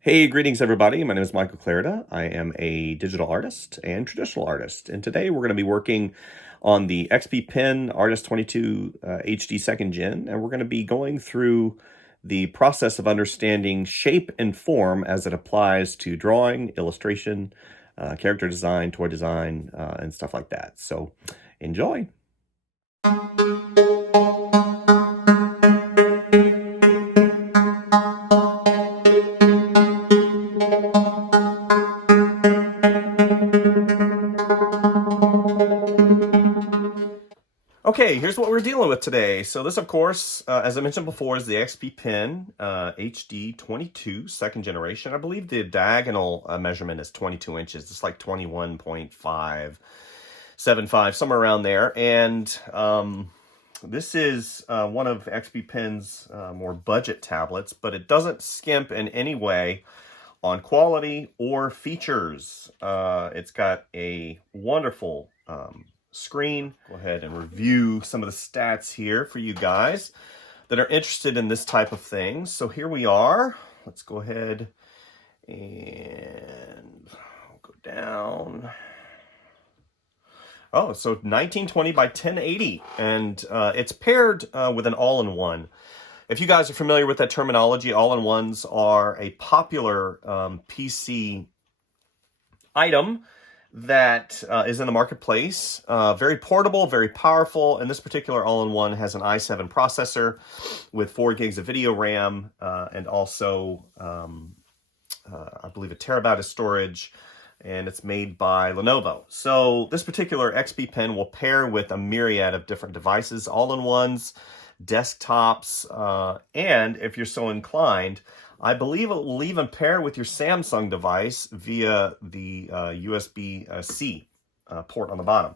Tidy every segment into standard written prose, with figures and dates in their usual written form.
Hey, greetings everybody. My name is Michael Clarida. I am a digital artist and traditional artist. And today we're going to be working on the XPPen Artist 22 HD 2nd Gen. And we're going to be going through the process of understanding shape and form as it applies to drawing, illustration, character design, toy design, and stuff like that. So enjoy. Okay, here's what we're dealing with today. So this, of course, as I mentioned before, is the XPPen HD 22 2nd generation. I believe the diagonal measurement is 22 inches. It's like 21.575, somewhere around there. And this is one of XPPen's more budget tablets, but it doesn't skimp in any way on quality or features. It's got a wonderful screen. Go ahead and review some of the stats here for you guys that are interested in this type of thing. So here we are. Let's go ahead and go down. Oh, so 1920 by 1080, and it's paired with an all-in-one. If you guys are familiar with that terminology, all-in-ones are a popular PC item that is in the marketplace. Very portable, very powerful, and this particular all-in-one has an i7 processor with 4 gigs of video RAM and also, I believe, a terabyte of storage, and it's made by Lenovo. So this particular XPPen will pair with a myriad of different devices, all-in-ones, desktops, and if you're so inclined, I believe it will even pair with your Samsung device via the USB-C port on the bottom.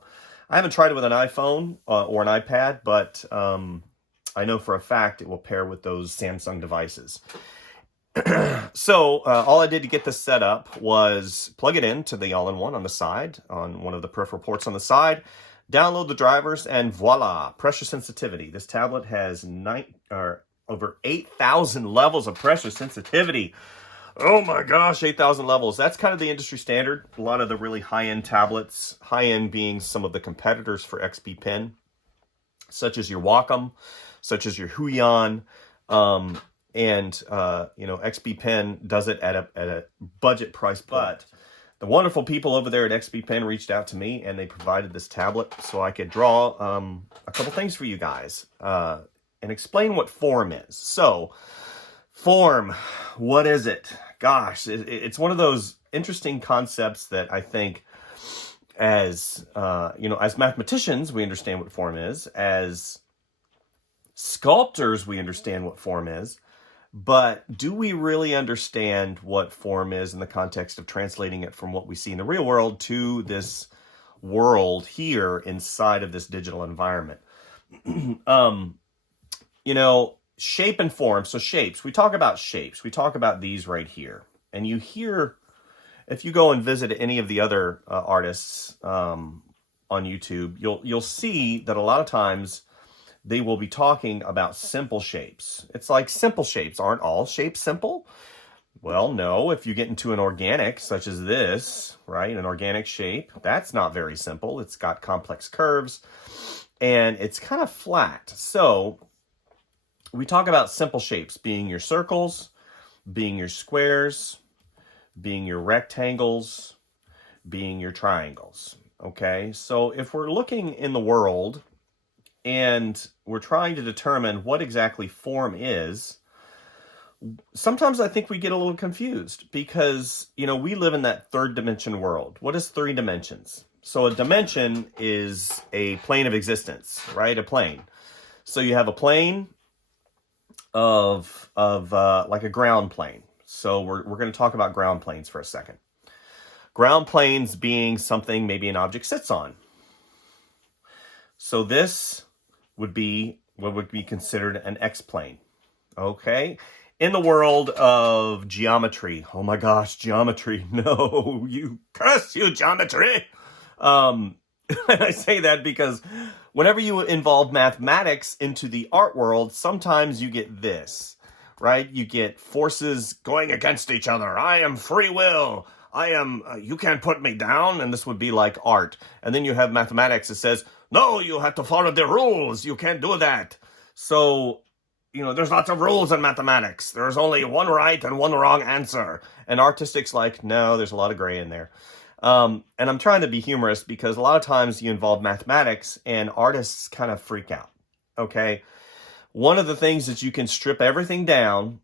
I haven't tried it with an iPhone or an iPad, but I know for a fact it will pair with those Samsung devices. So all I did to get this set up was plug it into the all-in-one on the side, on one of the peripheral ports on the side, download the drivers, and voila, pressure sensitivity. This tablet has over 8,000 levels of pressure sensitivity. Oh my gosh, 8,000 levels. That's kind of the industry standard. A lot of the really high-end tablets, high-end being some of the competitors for XPPen, such as your Wacom, such as your Huion, XPPen does it at a budget price point. But the wonderful people over there at XPPen reached out to me, and they provided this tablet so I could draw a couple things for you guys and explain what form is. So, form, what is it? Gosh, it's one of those interesting concepts that I think as mathematicians, we understand what form is. As sculptors, we understand what form is. But do we really understand what form is in the context of translating it from what we see in the real world to this world here inside of this digital environment? Shape and form. So shapes, we talk about shapes. We talk about these right here. And you hear, if you go and visit any of the other artists on YouTube, you'll see that a lot of times they will be talking about simple shapes. It's like simple shapes. Aren't all shapes simple? Well, no. If you get into an organic, such as this, right? An organic shape, that's not very simple. It's got complex curves, and it's kind of flat. So we talk about simple shapes being your circles, being your squares, being your rectangles, being your triangles. Okay? So if we're looking in the world and we're trying to determine what exactly form is, sometimes I think we get a little confused because, we live in that third dimension world. What is 3 dimensions? So a dimension is a plane of existence, right? A plane. So you have a plane of like a ground plane. So we're going to talk about ground planes for a second. Ground planes being something maybe an object sits on. So this would be what would be considered an X-plane, okay? In the world of geometry, oh my gosh, geometry, no, you curse you, geometry! And I say that because whenever you involve mathematics into the art world, sometimes you get this, right? You get forces going against each other. I am free will. I am, you can't put me down. And this would be like art. And then you have mathematics that says, no, you have to follow the rules. You can't do that. So, you know, there's lots of rules in mathematics. There's only one right and one wrong answer. And artistic's like, no, there's a lot of gray in there. And I'm trying to be humorous because a lot of times you involve mathematics and artists kind of freak out. Okay. One of the things that you can strip everything down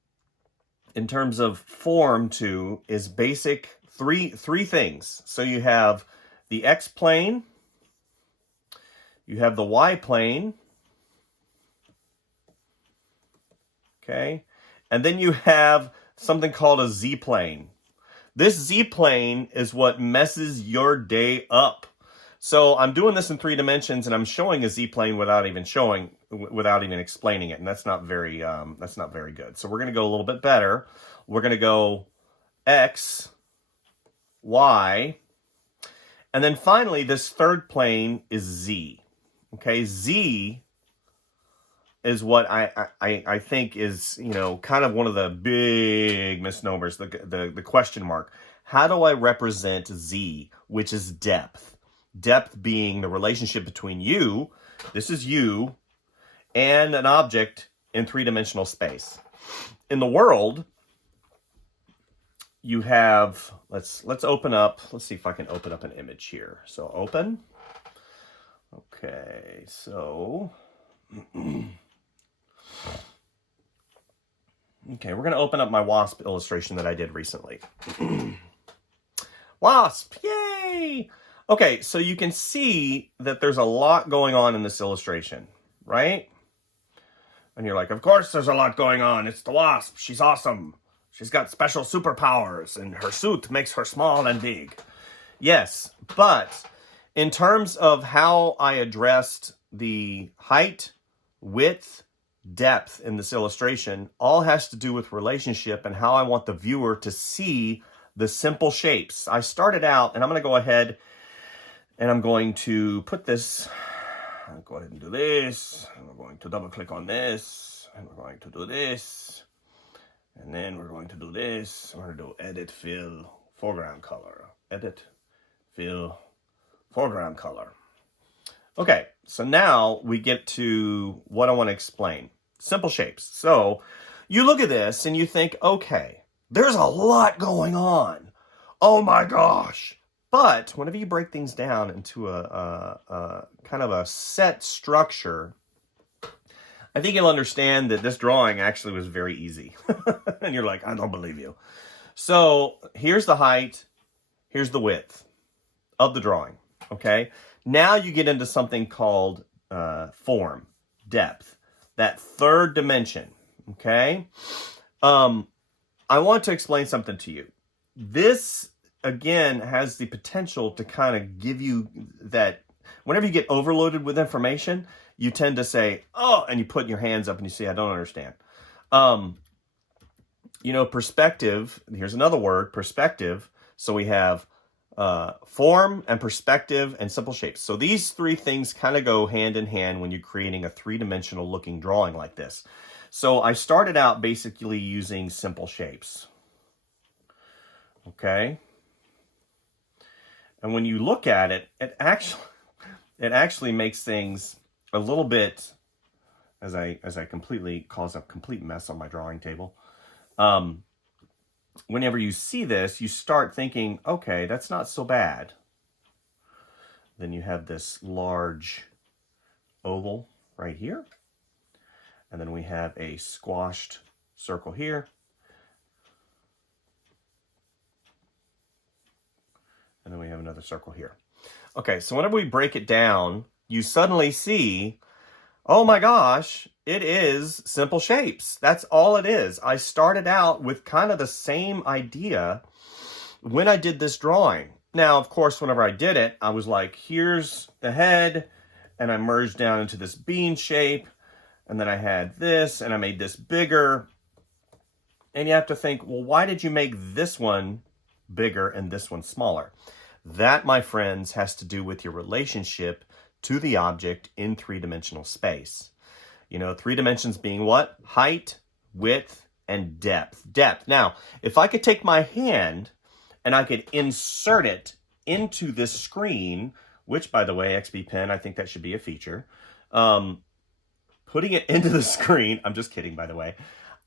in terms of form to is basic three things. So you have the X plane, you have the Y plane, okay, and then you have something called a Z plane. This Z plane is what messes your day up. So I'm doing this in 3 dimensions, and I'm showing a Z plane without even explaining it, and that's not very good. So we're going to go a little bit better. We're going to go X, Y, and then finally this third plane is Z. Okay, Z is what I think is, you know, kind of one of the big misnomers, the question mark. How do I represent Z, which is depth? Depth being the relationship between you, this is you, and an object in 3-dimensional space. In the world, you have, let's open up, let's see if I can open up an image here. So open. Okay, so okay, we're going to open up my wasp illustration that I did recently. Wasp, yay! Okay, so you can see that there's a lot going on in this illustration, right? And you're like, of course there's a lot going on. It's the wasp. She's awesome. She's got special superpowers, and her suit makes her small and big. Yes, but in terms of how I addressed the height, width, depth in this illustration, all has to do with relationship and how I want the viewer to see the simple shapes. I started out, and I'm going to go ahead and I'm going to put this, I'll go ahead and do this, and we're going to double click on this, and we're going to do this, and then we're going to do this. We're going to do edit, fill, foreground color. Edit, fill, foreground color. Okay, so now we get to what I want to explain. Simple shapes. So you look at this and you think, okay, there's a lot going on. Oh my gosh. But whenever you break things down into a kind of a set structure, I think you'll understand that this drawing actually was very easy. And you're like, I don't believe you. So here's the height, here's the width of the drawing, okay? Now you get into something called form, depth, that third dimension, okay? I want to explain something to you. This, again, has the potential to kind of give you that, whenever you get overloaded with information, you tend to say, oh, and you put your hands up and you say, I don't understand. You know, perspective, here's another word, perspective. So we have form and perspective and simple shapes. So these 3 things kind of go hand in hand when you're creating a 3-dimensional looking drawing like this. So I started out basically using simple shapes. Okay. And when you look at it, it actually makes things a little bit, as I completely cause a complete mess on my drawing table. Whenever you see this, you start thinking, okay, that's not so bad. Then you have this large oval right here. And then we have a squashed circle here. And then we have another circle here. Okay, so whenever we break it down, you suddenly see, oh my gosh, it is simple shapes. That's all it is. I started out with kind of the same idea when I did this drawing. Now, of course, whenever I did it, I was like, here's the head, and I merged down into this bean shape, and then I had this, and I made this bigger. And you have to think, well, why did you make this one bigger and this one smaller? That, my friends, has to do with your relationship to the object in 3-dimensional space. You know, 3 dimensions being what? Height, width, and depth. Depth. Now, if I could take my hand and I could insert it into this screen, which, by the way, XPPen, I think that should be a feature. Putting it into the screen, I'm just kidding, by the way,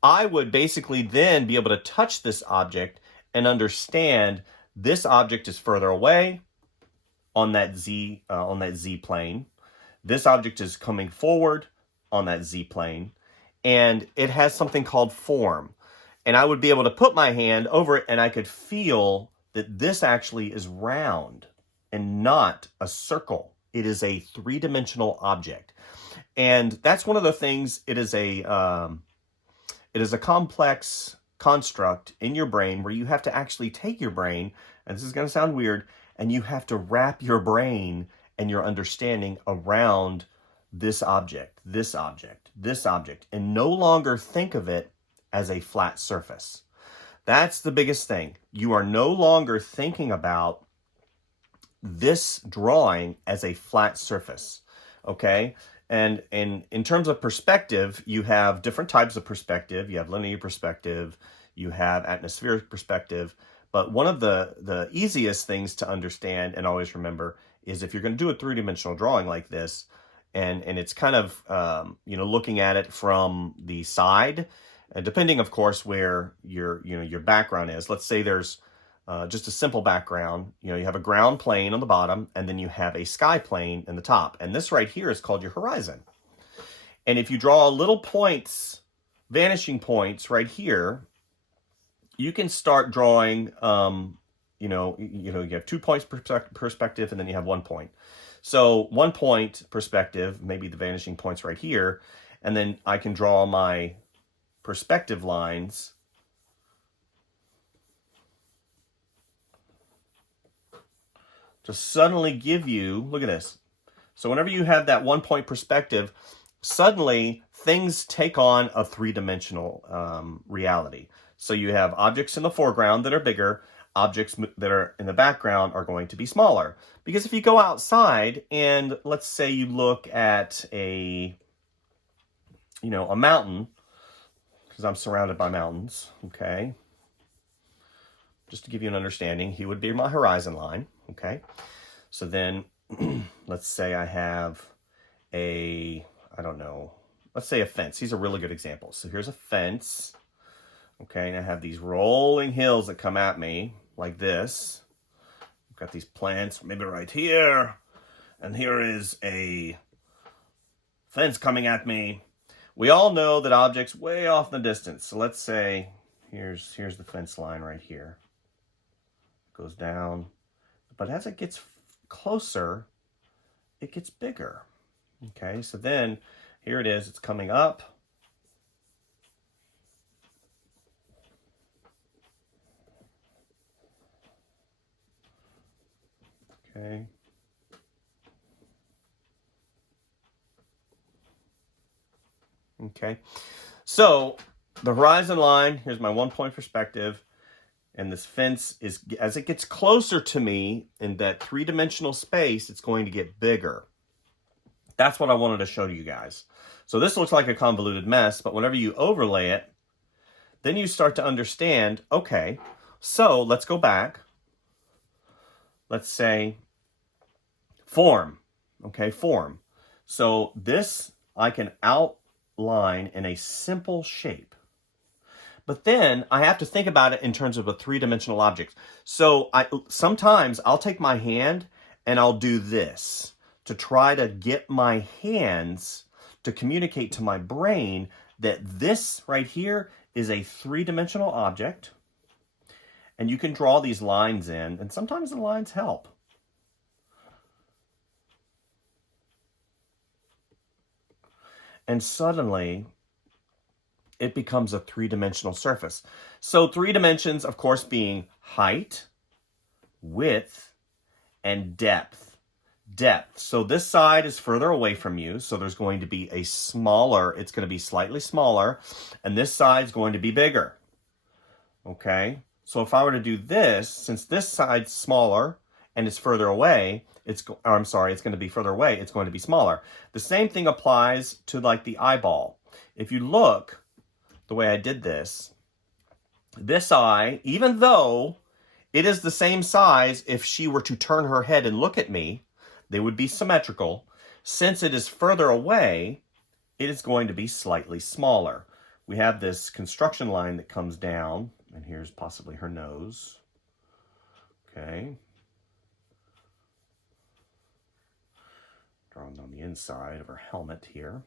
I would basically then be able to touch this object and understand this object is further away on that Z plane. This object is coming forward on that Z plane, and it has something called form. And I would be able to put my hand over it, and I could feel that this actually is round and not a circle. It is a three-dimensional object. And that's one of the things. It is a complex construct in your brain where you have to actually take your brain, and this is going to sound weird, and you have to wrap your brain and your understanding around this object, this object, this object, and no longer think of it as a flat surface. That's the biggest thing. You are no longer thinking about this drawing as a flat surface, okay? And in terms of perspective, you have different types of perspective. You have linear perspective, you have atmospheric perspective. But one of the easiest things to understand and always remember is if you're going to do a three-dimensional drawing like this, and it's kind of looking at it from the side, depending, of course, where your background is. Let's say there's just a simple background. You have a ground plane on the bottom, and then you have a sky plane in the top. And this right here is called your horizon. And if you draw little points, vanishing points right here, you can start drawing, you have 2 points perspective, and then you have 1 point. So 1 point perspective, maybe the vanishing points right here, and then I can draw my perspective lines to suddenly give you, look at this. So whenever you have that 1 point perspective, suddenly things take on a three-dimensional reality. So you have objects in the foreground that are bigger, objects that are in the background are going to be smaller. Because if you go outside and let's say you look at a mountain, because I'm surrounded by mountains, okay? Just to give you an understanding, he would be my horizon line, okay? So then let's say I have let's say a fence. These are really good examples. So here's a fence, okay? And I have these rolling hills that come at me like this. I've got these plants maybe right here, and here is a fence coming at me. We all know that objects way off in the distance. So let's say here's the fence line right here. It goes down, but as it gets closer, it gets bigger. Okay, so then here it is, it's coming up. Okay. Okay, so the horizon line, here's my 1 point perspective, and this fence is, as it gets closer to me in that three-dimensional space, it's going to get bigger. That's what I wanted to show you guys. So this looks like a convoluted mess, but whenever you overlay it, then you start to understand, okay, so let's go back. Let's say form, okay, form. So this I can outline in a simple shape. But then I have to think about it in terms of a three-dimensional object. So sometimes I'll take my hand and I'll do this to try to get my hands to communicate to my brain that this right here is a three-dimensional object. And you can draw these lines in, and sometimes the lines help. And suddenly, it becomes a three-dimensional surface. So 3 dimensions, of course, being height, width, and depth. Depth. So this side is further away from you, so there's going to be a smaller, it's going to be slightly smaller, and this side's going to be bigger. Okay? So if I were to do this, since this side's smaller and it's further away, it's going to be further away, it's going to be smaller. The same thing applies to like the eyeball. If you look, the way I did this, this eye, even though it is the same size, if she were to turn her head and look at me, they would be symmetrical. Since it is further away, it is going to be slightly smaller. We have this construction line that comes down, and here's possibly her nose. Okay. Drawn on the inside of her helmet here.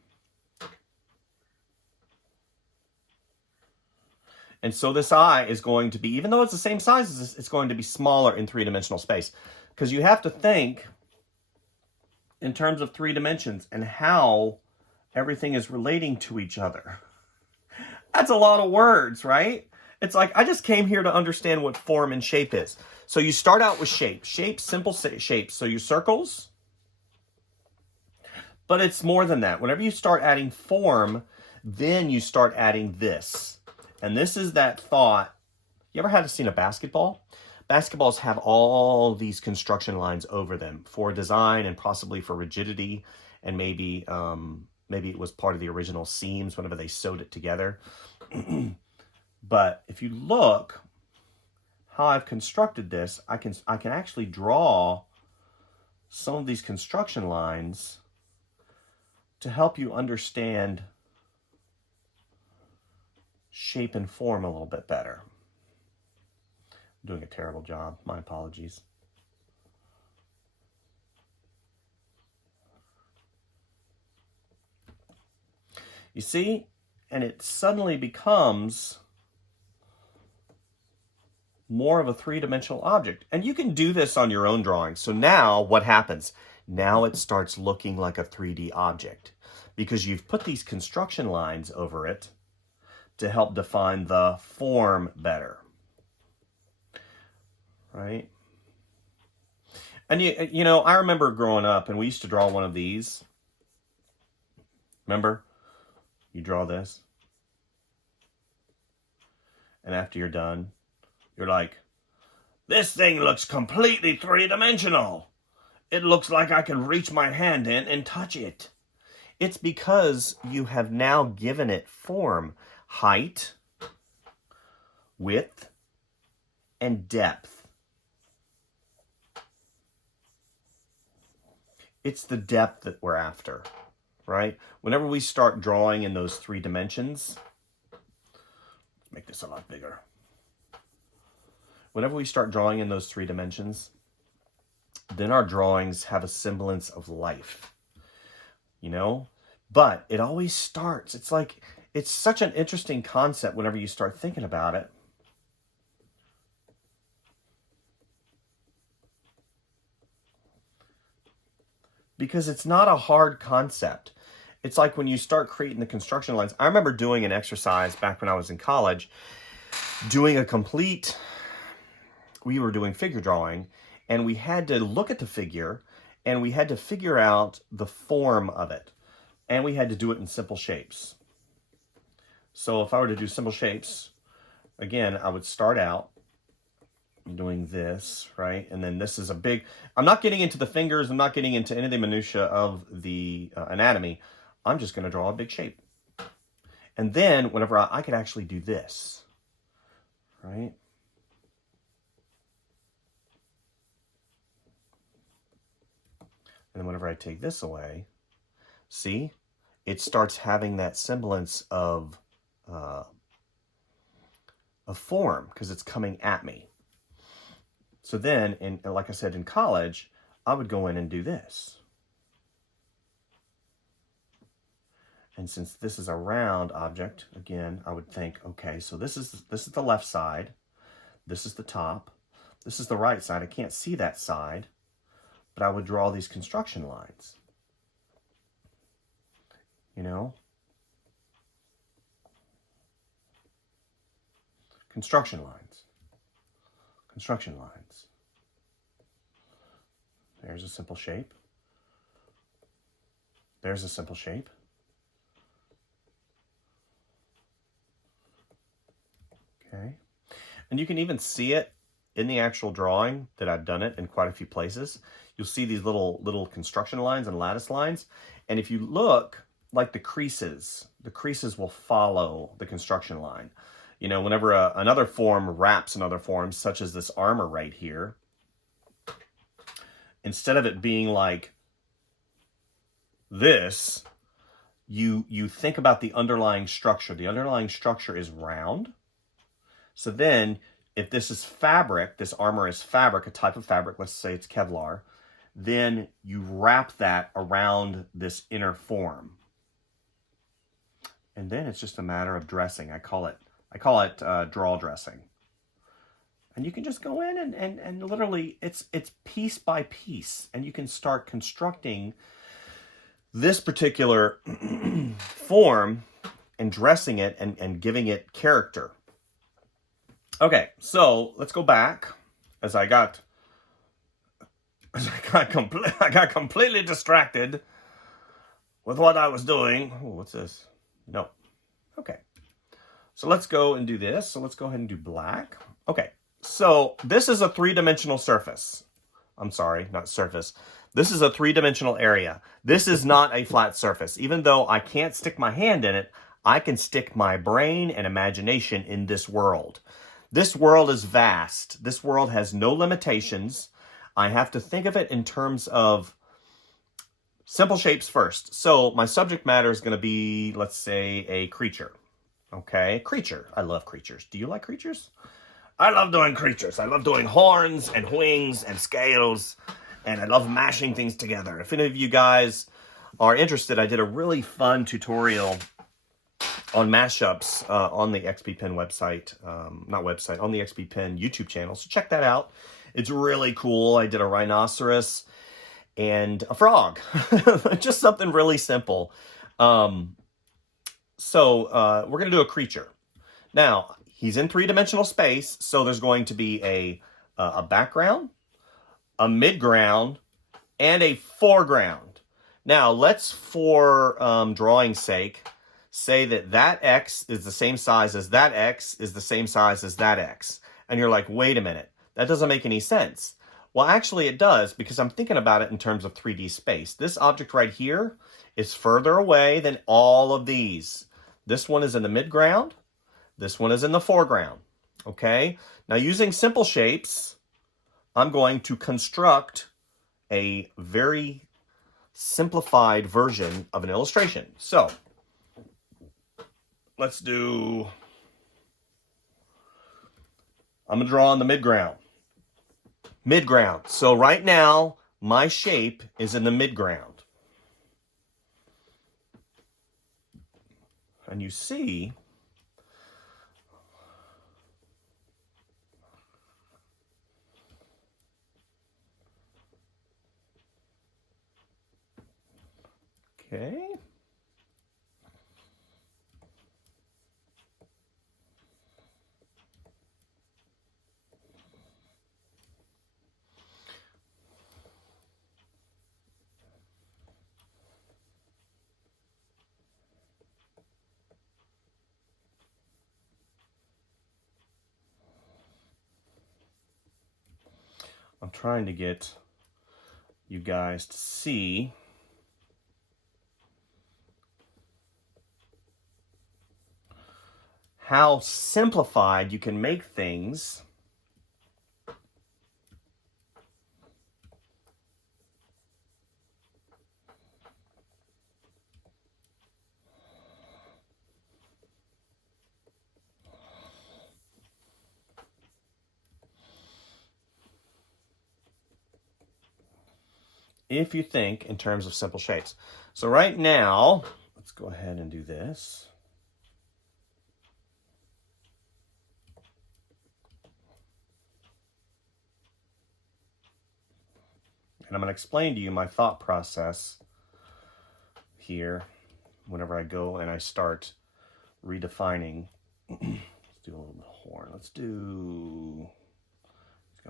And so this eye is going to be, even though it's the same size as this, it's going to be smaller in three-dimensional space. Because you have to think in terms of 3 dimensions and how everything is relating to each other. That's a lot of words, right? It's like, I just came here to understand what form and shape is. So you start out with shape. Shape, simple shapes. So your circles. But it's more than that. Whenever you start adding form, then you start adding this. And this is that thought. You ever had seen a basketball? Basketballs have all these construction lines over them for design and possibly for rigidity. And maybe it was part of the original seams whenever they sewed it together. But if you look how I've constructed this, I can actually draw some of these construction lines to help you understand shape and form a little bit better. I'm doing a terrible job. My apologies. You see? And it suddenly becomes more of a three-dimensional object. And you can do this on your own drawing. So now what happens? Now it starts looking like a 3D object because you've put these construction lines over it to help define the form better, right? And you know, I remember growing up and we used to draw one of these. Remember? You draw this. And after you're done, you're like, this thing looks completely three-dimensional. It looks like I can reach my hand in and touch it. It's because you have now given it form. Height, width, and depth. It's the depth that we're after, right? Whenever we start drawing in those 3 dimensions, let's make this a lot bigger. Whenever we start drawing in those 3 dimensions, then our drawings have a semblance of life, you know? But it always starts, it's like, it's such an interesting concept whenever you start thinking about it. Because it's not a hard concept. It's like when you start creating the construction lines. I remember doing an exercise back when I was in college, doing a complete, we were doing figure drawing, and we had to look at the figure, and we had to figure out the form of it. And we had to do it in simple shapes. So if I were to do simple shapes, again, I would start out doing this, right? And then this is a big, I'm not getting into the fingers, I'm not getting into any of the minutia of the anatomy. I'm just going to draw a big shape. And then whenever I could actually do this, right? And then whenever I take this away, see, it starts having that semblance of form because it's coming at me. So then, like I said, in college, I would go in and do this. And since this is a round object, again, I would think, okay, so this is the left side, this is the top, this is the right side. I can't see that side, but I would draw these construction lines. You know? Construction lines. Construction lines. There's a simple shape. There's a simple shape. Okay. And you can even see it in the actual drawing that I've done it in quite a few places. You'll see these little construction lines and lattice lines. And if you look, like the creases will follow the construction line. You know, whenever another form wraps another form, such as this armor right here, instead of it being like this, you think about the underlying structure. The underlying structure is round. So then, if this is fabric, this armor is fabric, a type of fabric, let's say it's Kevlar, then you wrap that around this inner form. And then it's just a matter of dressing. I call it draw dressing. And you can just go in and literally, it's piece by piece. And you can start constructing this particular form and dressing it and giving it character. Okay, so let's go back as I got completely distracted with what I was doing. Oh, what's this? No. Okay. So let's go and do this. So let's go ahead and do black. Okay. So this is a three-dimensional surface. I'm sorry, not surface. This is a three-dimensional area. This is not a flat surface. Even though I can't stick my hand in it, I can stick my brain and imagination in this world. This world is vast. This world has no limitations. I have to think of it in terms of simple shapes first. So my subject matter is going to be, let's say, a creature. Okay, creature. I love creatures. Do you like creatures? I love doing creatures. I love doing horns and wings and scales, and I love mashing things together. If any of you guys are interested, I did a really fun tutorial on mashups on the XPPen website, on the XPPen YouTube channel. So check that out. It's really cool. I did a rhinoceros and a frog. Just something really simple. So we're going to do a creature. Now, he's in three-dimensional space, so there's going to be a background, a midground, and a foreground. Now, let's, for drawing's sake, say that X is the same size as that X is the same size as that X. And you're like, wait a minute, that doesn't make any sense. Well, actually it does, because I'm thinking about it in terms of 3D space. This object right here is further away than all of these. This one is in the midground. This one is in the foreground. Okay? Now, using simple shapes, I'm going to construct a very simplified version of an illustration. So, let's do... I'm going to draw on the midground. Midground. So right now, my shape is in the midground. And you see, okay. I'm trying to get you guys to see how simplified you can make things if you think in terms of simple shapes. So right now, let's go ahead and do this. And I'm going to explain to you my thought process here whenever I go and I start redefining. Let's do a little bit of horn. Let's got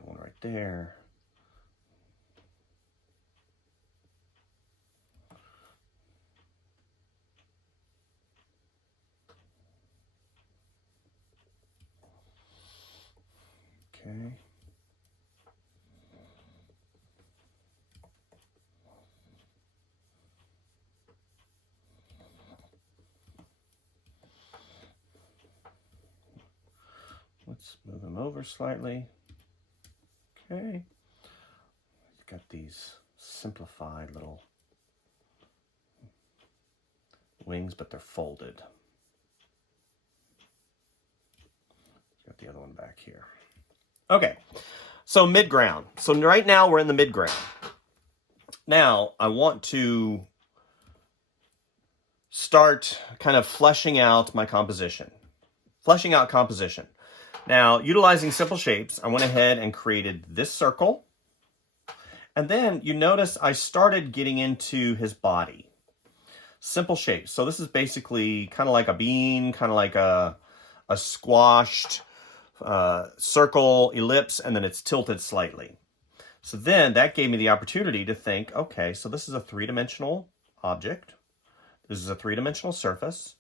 one right there. Okay. Let's move him over slightly. Okay. He's got these simplified little wings, but they're folded. Got the other one back here. Okay, so mid-ground. So right now we're in the mid-ground. Now I want to start kind of fleshing out my composition. Fleshing out composition. Now, utilizing simple shapes, I went ahead and created this circle. And then you notice I started getting into his body. Simple shapes. So this is basically kind of like a bean, kind of like a squashed circle, ellipse, and then it's tilted slightly. So then that gave me the opportunity to think, okay, so this is a three-dimensional object. This is a three-dimensional surface.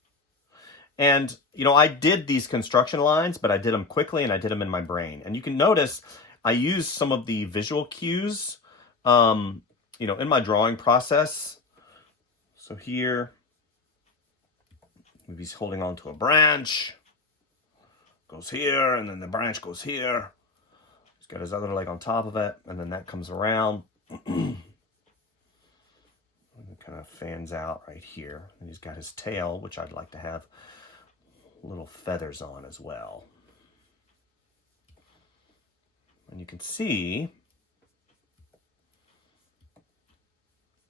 And, you know, I did these construction lines, but I did them quickly and I did them in my brain. And you can notice I used some of the visual cues, you know, in my drawing process. So here, maybe he's holding on to a branch, goes here, and then the branch goes here. He's got his other leg on top of it, and then that comes around. And it kind of fans out right here. And he's got his tail, which I'd like to have little feathers on as well. And you can see,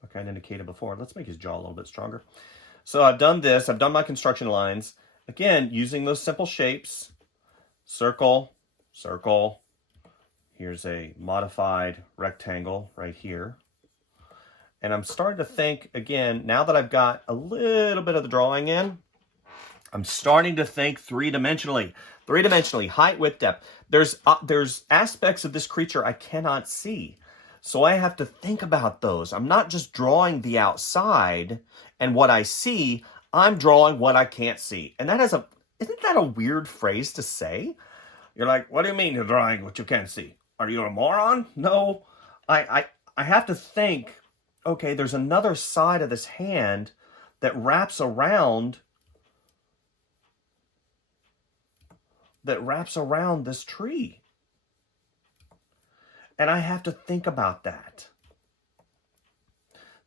like I indicated before, let's make his jaw a little bit stronger. So I've done this, I've done my construction lines. Again, using those simple shapes, circle, circle. Here's a modified rectangle right here. And I'm starting to think, again, now that I've got a little bit of the drawing in, I'm starting to think three-dimensionally. Three-dimensionally, height, width, depth. There's aspects of this creature I cannot see. So I have to think about those. I'm not just drawing the outside and what I see, I'm drawing what I can't see. And isn't that a weird phrase to say? You're like, what do you mean you're drawing what you can't see? Are you a moron? No, I have to think, okay, there's another side of this hand that wraps around this tree. And I have to think about that.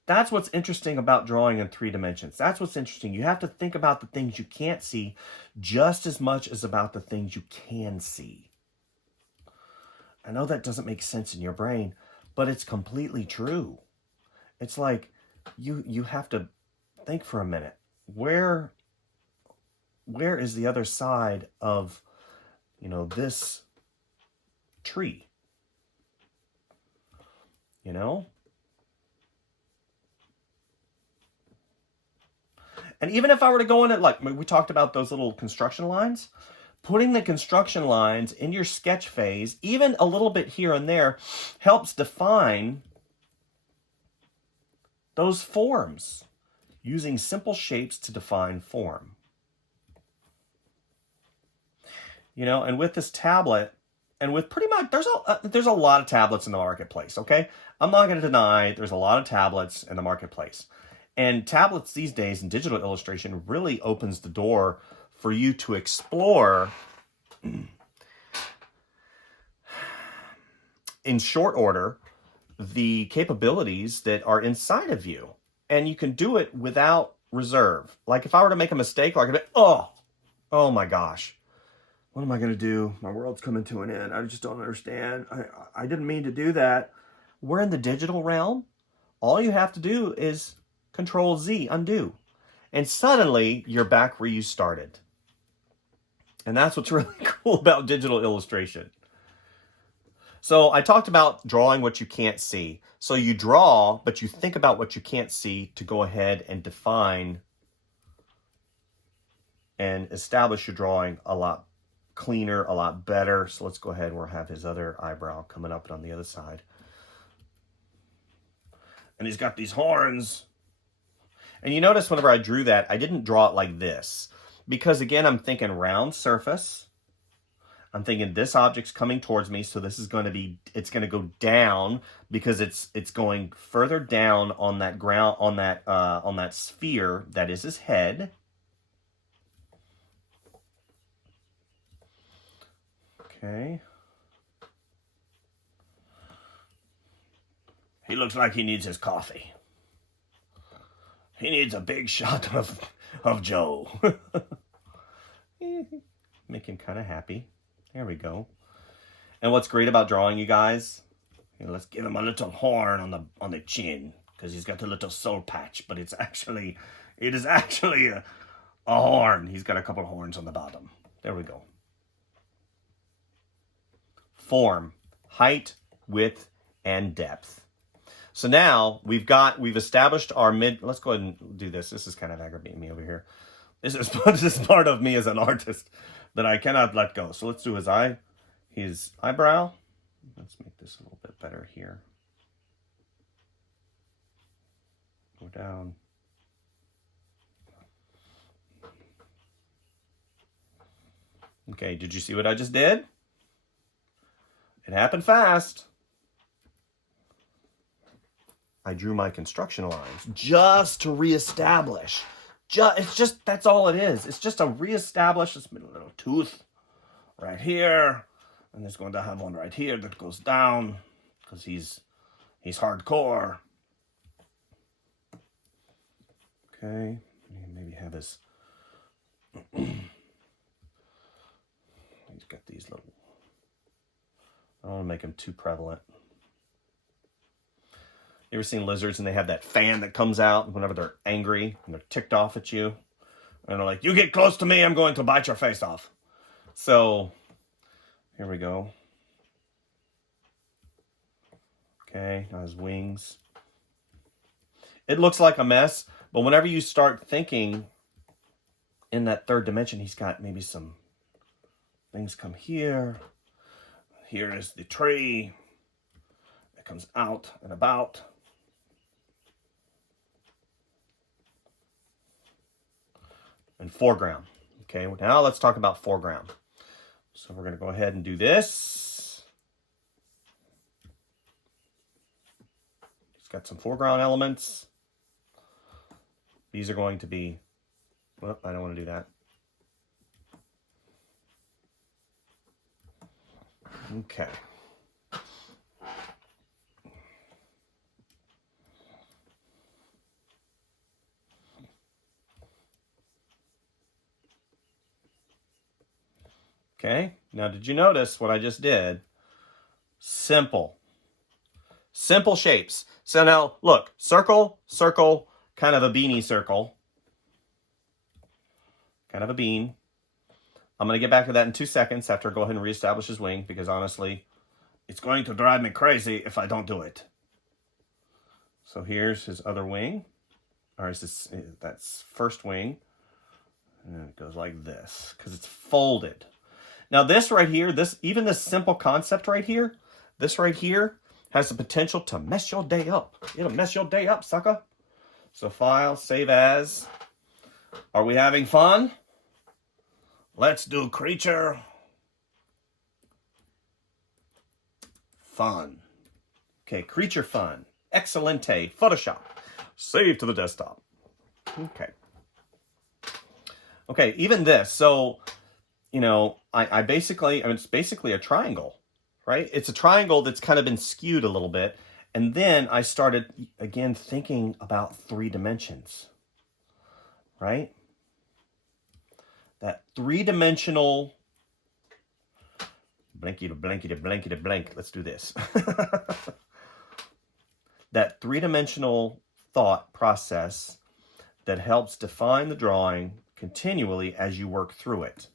That's what's interesting about drawing in 3 dimensions. That's what's interesting. You have to think about the things you can't see just as much as about the things you can see. I know that doesn't make sense in your brain, but it's completely true. It's like you have to think for a minute. Where is the other side of, you know, this tree? You know? And even if I were to go in it, like we talked about those little construction lines, putting the construction lines in your sketch phase, even a little bit here and there, helps define those forms, using simple shapes to define form. You know, and with this tablet, and with pretty much, there's a lot of tablets in the marketplace, okay? I'm not going to deny there's a lot of tablets in the marketplace. And tablets these days in digital illustration really opens the door for you to explore in short order the capabilities that are inside of you. And you can do it without reserve. Like if I were to make a mistake, like, oh my gosh, what am I going to do? My world's coming to an end. I just don't understand. I didn't mean to do that. We're in the digital realm. All you have to do is Control Z, undo. And suddenly you're back where you started. And that's what's really cool about digital illustration. So I talked about drawing what you can't see. So you draw, but you think about what you can't see to go ahead and define and establish your drawing a lot cleaner, a lot better. So let's go ahead and we'll have his other eyebrow coming up on the other side. And he's got these horns. And you notice whenever I drew that, I didn't draw it like this. Because again, I'm thinking round surface. I'm thinking this object's coming towards me, so this is going to be, it's going to go down because it's going further down on that ground, on that sphere that is his head. Okay. He looks like he needs his coffee. He needs a big shot of Joe. Make him kind of happy. There we go. And what's great about drawing, you guys, let's give him a little horn on the chin, because he's got a little soul patch, but it is actually a horn. He's got a couple of horns on the bottom. There we go. Form, height, width, and depth. So now we've established our mid. Let's go ahead and do this. This is kind of aggravating me over here. This is part of me as an artist that I cannot let go. So let's do his eyebrow. Let's make this a little bit better here. Go down. Okay, did you see what I just did? It happened fast. I drew my construction lines just to reestablish. That's all it is. It's just a reestablish this little tooth right here. And there's going to have one right here that goes down because he's hardcore. Okay, maybe have his... He's got these little... I don't want to make them too prevalent. You ever seen lizards and they have that fan that comes out whenever they're angry and they're ticked off at you? And they're like, you get close to me, I'm going to bite your face off. So, here we go. Okay, now his wings. It looks like a mess, but whenever you start thinking in that third dimension, he's got maybe some things come here. Here is the tree. It comes out and about. And foreground. Okay, now let's talk about foreground. So we're going to go ahead and do this. It's got some foreground elements. These are going to be, well, I don't want to do that. Okay. Okay, now did you notice what I just did? Simple. Simple shapes. So now, look, circle, circle, kind of a beanie circle. Kind of a bean. I'm going to get back to that in 2 seconds after I go ahead and reestablish his wing, because honestly, it's going to drive me crazy if I don't do it. So here's his other wing. Or that's first wing. And it goes like this, because it's folded. Now this right here, even this simple concept right here, this right here has the potential to mess your day up. It'll mess your day up, sucker. So file, save as. Are we having fun? Let's do creature. Fun. Okay, creature fun. Excelente. Photoshop. Save to the desktop. Okay. Okay, even this. So, you know, it's basically a triangle, right? It's a triangle that's kind of been skewed a little bit. And then I started, again, thinking about 3 dimensions, right? That 3-dimensional, blanky to blanky to blanky to blank. Let's do this. That 3-dimensional thought process that helps define the drawing continually as you work through it.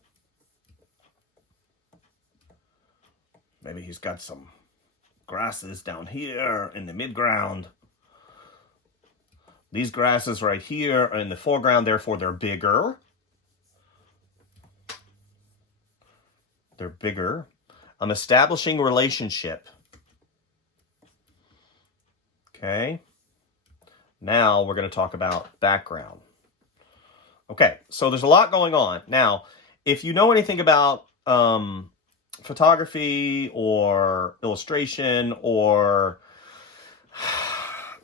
Maybe he's got some grasses down here in the midground. These grasses right here are in the foreground, therefore they're bigger. They're bigger. I'm establishing relationship. Okay. Now we're going to talk about background. Okay, so there's a lot going on. Now, if you know anything about photography or illustration, or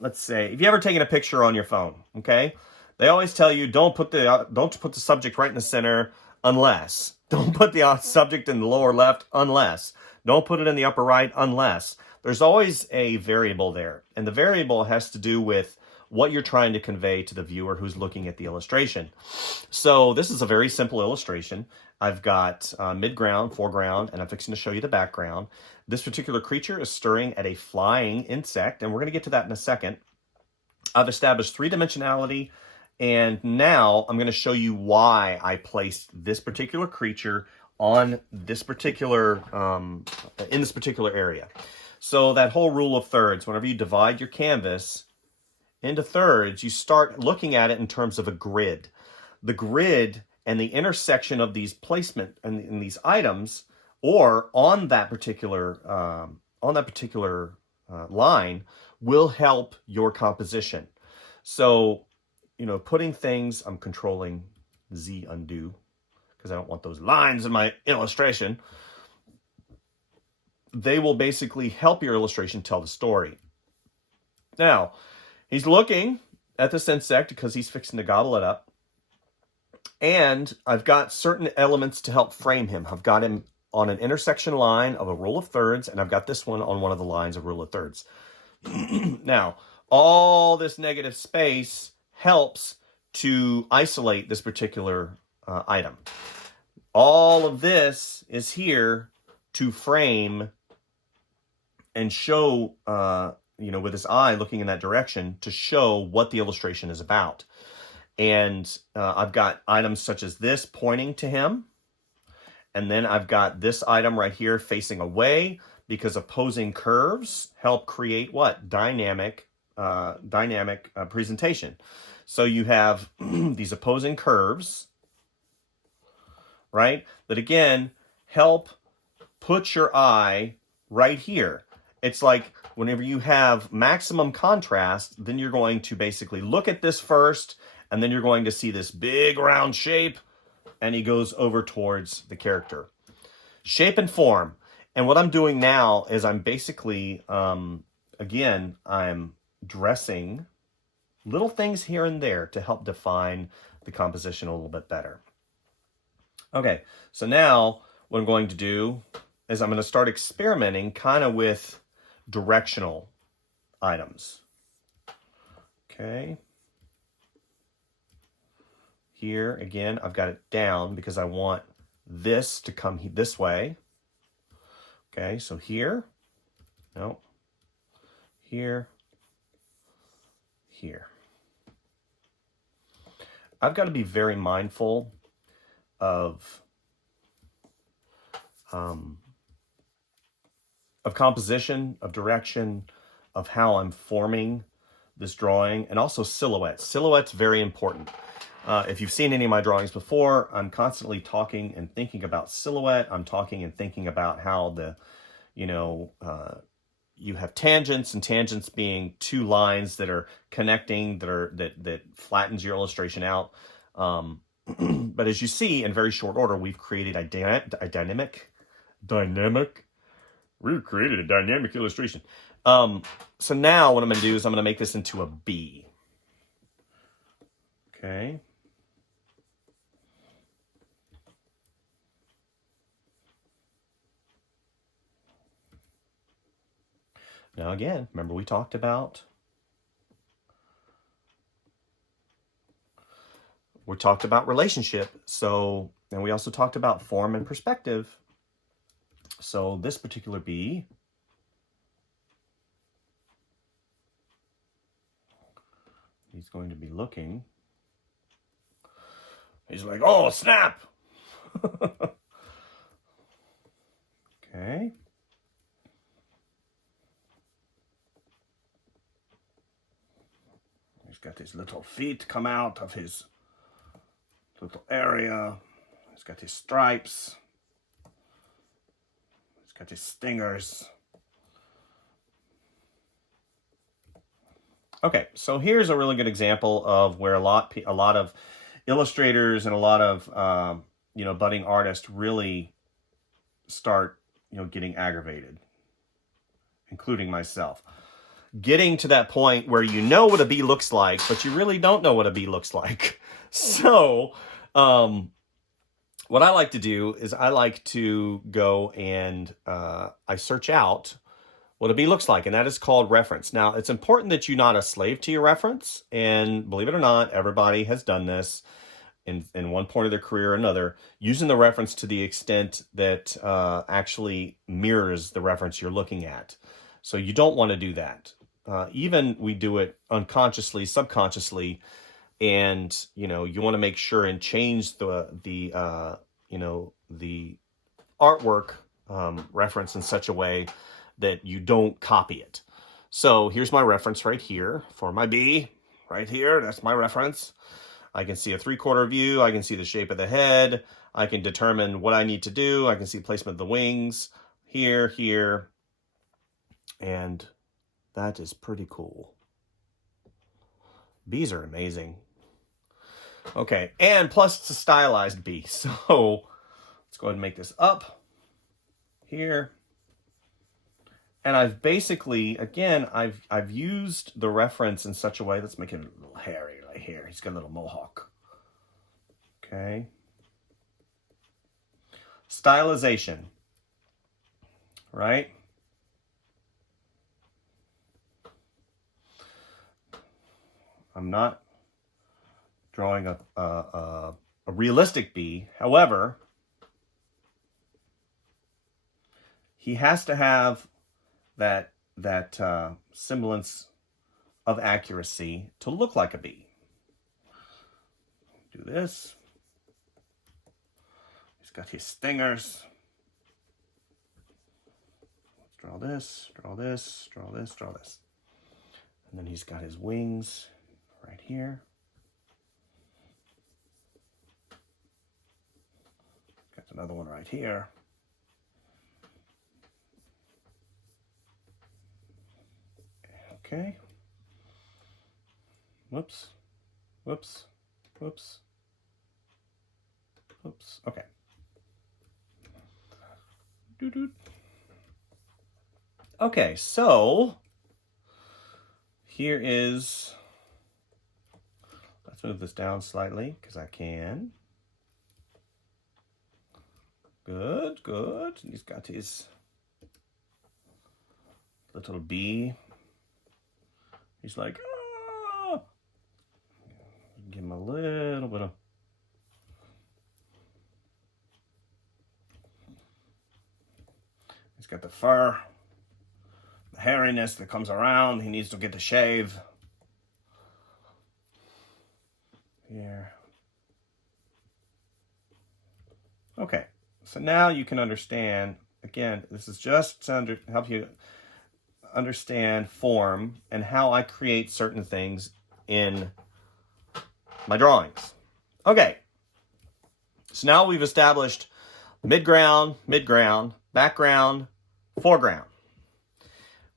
let's say, if you ever taken a picture on your phone, okay? They always tell you don't put the subject right in the center unless Don't put the subject in the lower left unless. Don't put it in the upper right unless. There's always a variable there. And the variable has to do with what you're trying to convey to the viewer who's looking at the illustration. So this is a very simple illustration. I've got midground, foreground, and I'm fixing to show you the background. This particular creature is stirring at a flying insect, and we're going to get to that in a second. I've established three-dimensionality, and now I'm going to show you why I placed this particular creature on this particular, in this particular area. So that whole rule of thirds, whenever you divide your canvas into thirds, you start looking at it in terms of a grid. The grid and the intersection of these placement and these items, or on that particular line, will help your composition. So, you know, putting things, I'm controlling Z undo because I don't want those lines in my illustration. They will basically help your illustration tell the story. Now, he's looking at this insect because he's fixing to gobble it up. And I've got certain elements to help frame him. I've got him on an intersection line of a rule of thirds, and I've got this one on one of the lines of rule of thirds. Now, all this negative space helps to isolate this particular item. All of this is here to frame and show, you know, with his eye looking in that direction to show what the illustration is about. And I've got items such as this pointing to him. And then I've got this item right here facing away because opposing curves help create what? Dynamic presentation. So you have these opposing curves, right? That again, help put your eye right here. It's like whenever you have maximum contrast, then you're going to basically look at this first, and then you're going to see this big round shape, and he goes over towards the character. Shape and form. And what I'm doing now is I'm basically, again, I'm dressing little things here and there to help define the composition a little bit better. Okay, so now what I'm going to do is I'm going to start experimenting kind of with directional items. Okay. Here, again, I've got it down because I want this to come this way. Okay, so here, no, here, here. I've got to be very mindful of composition, of direction, of how I'm forming this drawing, and also silhouette. Silhouette's very important. If you've seen any of my drawings before, I'm constantly talking and thinking about silhouette. I'm talking and thinking about how the, you know, you have tangents, and tangents being two lines that are connecting, that flattens your illustration out. But as you see, in very short order, we've created a dynamic. We've created a dynamic illustration. So now what I'm going to do is I'm going to make this into a B. Okay. Now again, remember we talked about relationship. So, and we also talked about form and perspective. So this particular bee, he's going to be looking. He's like, oh, snap. Okay. He's got his little feet come out of his little area. He's got his stripes. He's got his stingers. Okay, so here's a really good example of where a lot of illustrators and a lot of you know, budding artists really start, you know, getting aggravated, including myself. Getting to that point where you know what a bee looks like, but you really don't know what a bee looks like. So what I like to do is I like to go and I search out what a bee looks like, and that is called reference. Now, it's important that you're not a slave to your reference, and believe it or not, everybody has done this in one point of their career or another, using the reference to the extent that actually mirrors the reference you're looking at. So you don't want to do that. Even we do it unconsciously, subconsciously, and you want to make sure and change the artwork reference in such a way that you don't copy it. So here's my reference right here for my bee. Right here, that's my reference. I can see a 3/4 view. I can see the shape of the head. I can determine what I need to do. I can see placement of the wings here, here. And that is pretty cool. Bees are amazing. Okay, and plus it's a stylized bee. So let's go ahead and make this up here. And I've basically, again, I've used the reference in such a way. Let's make it a little hairy right here. He's got a little mohawk. Okay. Stylization. Right? I'm not drawing a realistic bee. However, he has to have that semblance of accuracy to look like a bee. Do this. He's got his stingers. Let's draw this, draw this, draw this, draw this. And then he's got his wings right here. Got another one right here. Okay. Whoops. Whoops. Whoops. Whoops. Okay. Doo-doo. Okay, so here is, let's move this down slightly because I can. Good, good. He's got his little bee. He's like, ah! Give him a little bit of. He's got the fur, the hairiness that comes around. He needs to get the shave. Here. Okay, so now you can understand. Again, this is just to help you understand form and how I create certain things in my drawings. Okay, so now we've established midground, midground, background, foreground.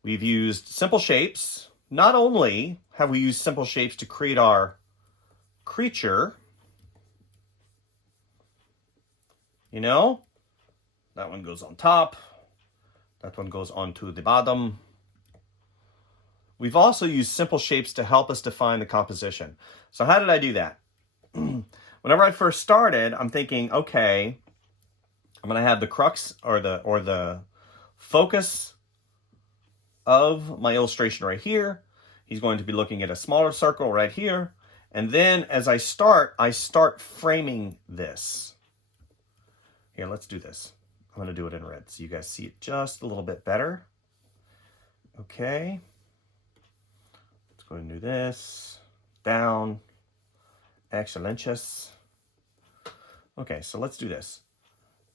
We've used simple shapes. Not only have we used simple shapes to create our creature, that one goes on top, that one goes onto the bottom. We've also used simple shapes to help us define the composition. So how did I do that? Whenever I first started, I'm thinking, okay, I'm going to have the crux or the focus of my illustration right here. He's going to be looking at a smaller circle right here. And then as I start framing this. Here, let's do this. I'm going to do it in red so you guys see it just a little bit better. Okay. Let's go ahead and do this. Down. Excelentious. Okay, so let's do this.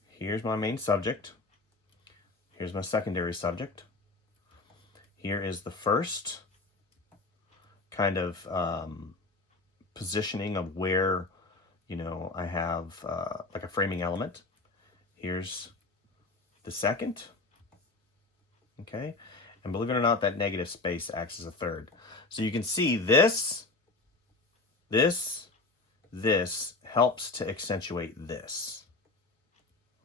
Here's my main subject. Here's my secondary subject. Here is the first kind of positioning of where, I have like a framing element. Here's the second. Okay. And believe it or not, that negative space acts as a third. So you can see this helps to accentuate this.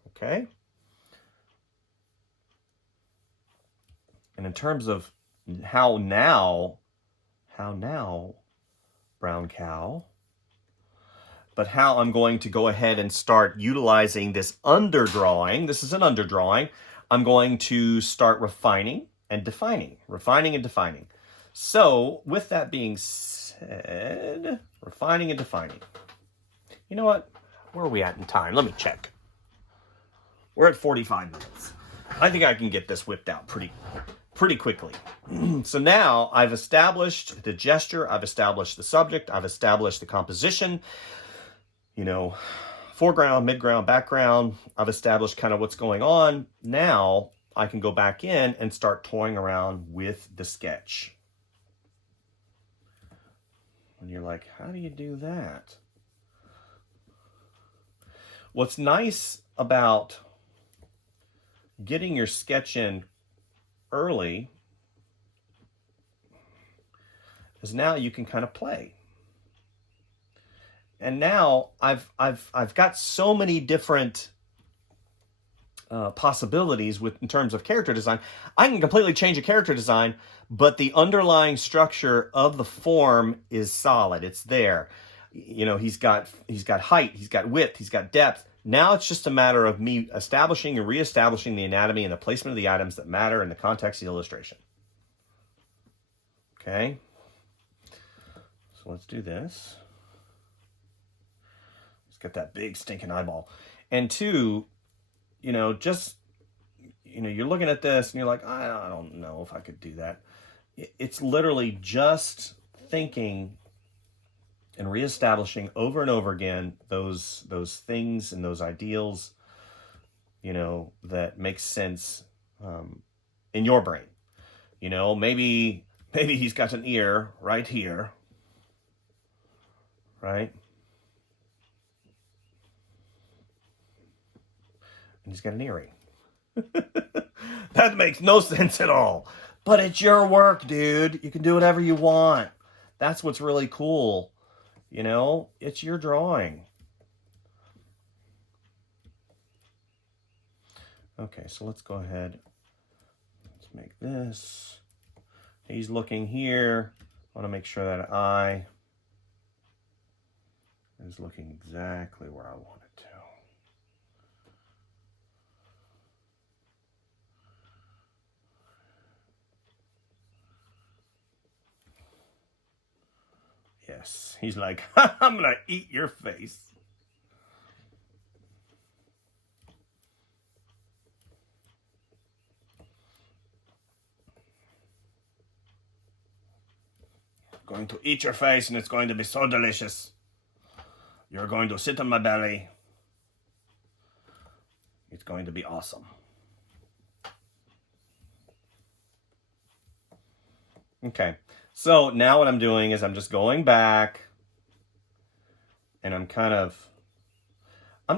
Okay. And in terms of how now, brown cow, but how I'm going to go ahead and start utilizing this underdrawing. This is an underdrawing. I'm going to start refining and defining. So with that being said, refining and defining. You know what? Where are we at in time? Let me check. We're at 45 minutes. I think I can get this whipped out pretty quickly. So now I've established the gesture, I've established the subject, I've established the composition, you know, foreground, midground, background. I've established kind of what's going on. Now I can go back in and start toying around with the sketch. And you're like, how do you do that? What's nice about getting your sketch in early is now you can kind of play. And now I've got so many different possibilities in terms of character design. I can completely change a character design, but the underlying structure of the form is solid. It's there. You know, he's got height, he's got width, he's got depth. Now it's just a matter of me establishing and reestablishing the anatomy and the placement of the items that matter in the context of the illustration. Okay. So let's do this. Let's get that big stinking eyeball. And two, you know, just, you know, you're looking at this and you're like, I don't know if I could do that. It's literally just thinking and reestablishing over and over again those things and those ideals, you know, that make sense in your brain. You know, maybe he's got an ear right here, right? And he's got an earring. That makes no sense at all. But it's your work, dude. You can do whatever you want. That's what's really cool. You know, it's your drawing. Okay, so let's go ahead. Let's make this. He's looking here. I want to make sure that eye is looking exactly where I want it to. Yes, he's like, I'm gonna eat your face. I'm going to eat your face and it's going to be so delicious. You're going to sit on my belly. It's going to be awesome. Okay. So now what I'm doing is I'm just going back and I'm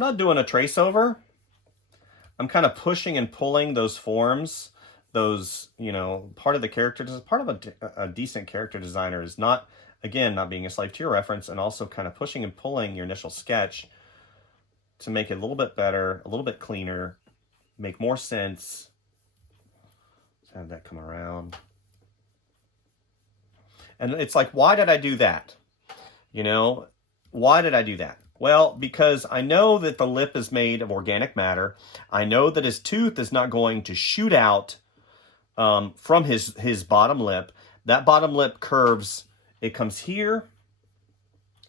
not doing a trace over. I'm kind of pushing and pulling those forms, those, you know, part of the character, part of a decent character designer is not, again, not being a slave to your reference, and also kind of pushing and pulling your initial sketch to make it a little bit better, a little bit cleaner, make more sense. Let's have that come around. And it's like, why did I do that? You know, why did I do that? Well, because I know that the lip is made of organic matter. I know that his tooth is not going to shoot out from his bottom lip. That bottom lip curves. It comes here,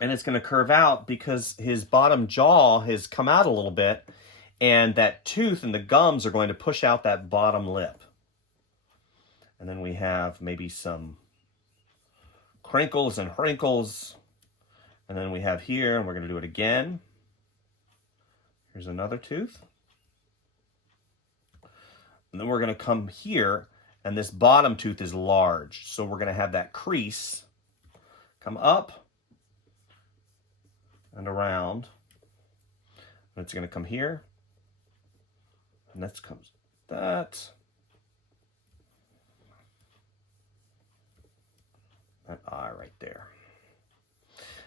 and it's going to curve out because his bottom jaw has come out a little bit, and that tooth and the gums are going to push out that bottom lip. And then we have maybe some crinkles and wrinkles. And then we have here, and we're going to do it again. Here's another tooth. And then we're going to come here, and this bottom tooth is large. So we're going to have that crease come up and around. And it's going to come here. And that comes that. That eye right there.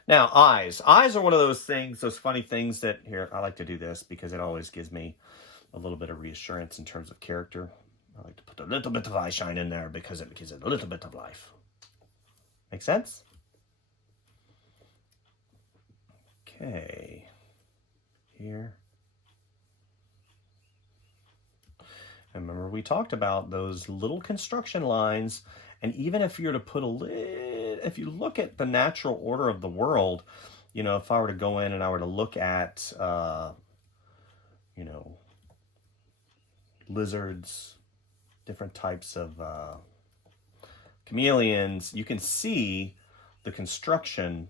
Now, eyes. Eyes are one of those things, those funny things that, here, I like to do this because it always gives me a little bit of reassurance in terms of character. I like to put a little bit of eye shine in there because it gives it a little bit of life. Make sense? Okay, here. And remember, we talked about those little construction lines, and even if you're to put if you look at the natural order of the world, you know, if I were to go in and I were to look at, you know, lizards, different types of chameleons, you can see the construction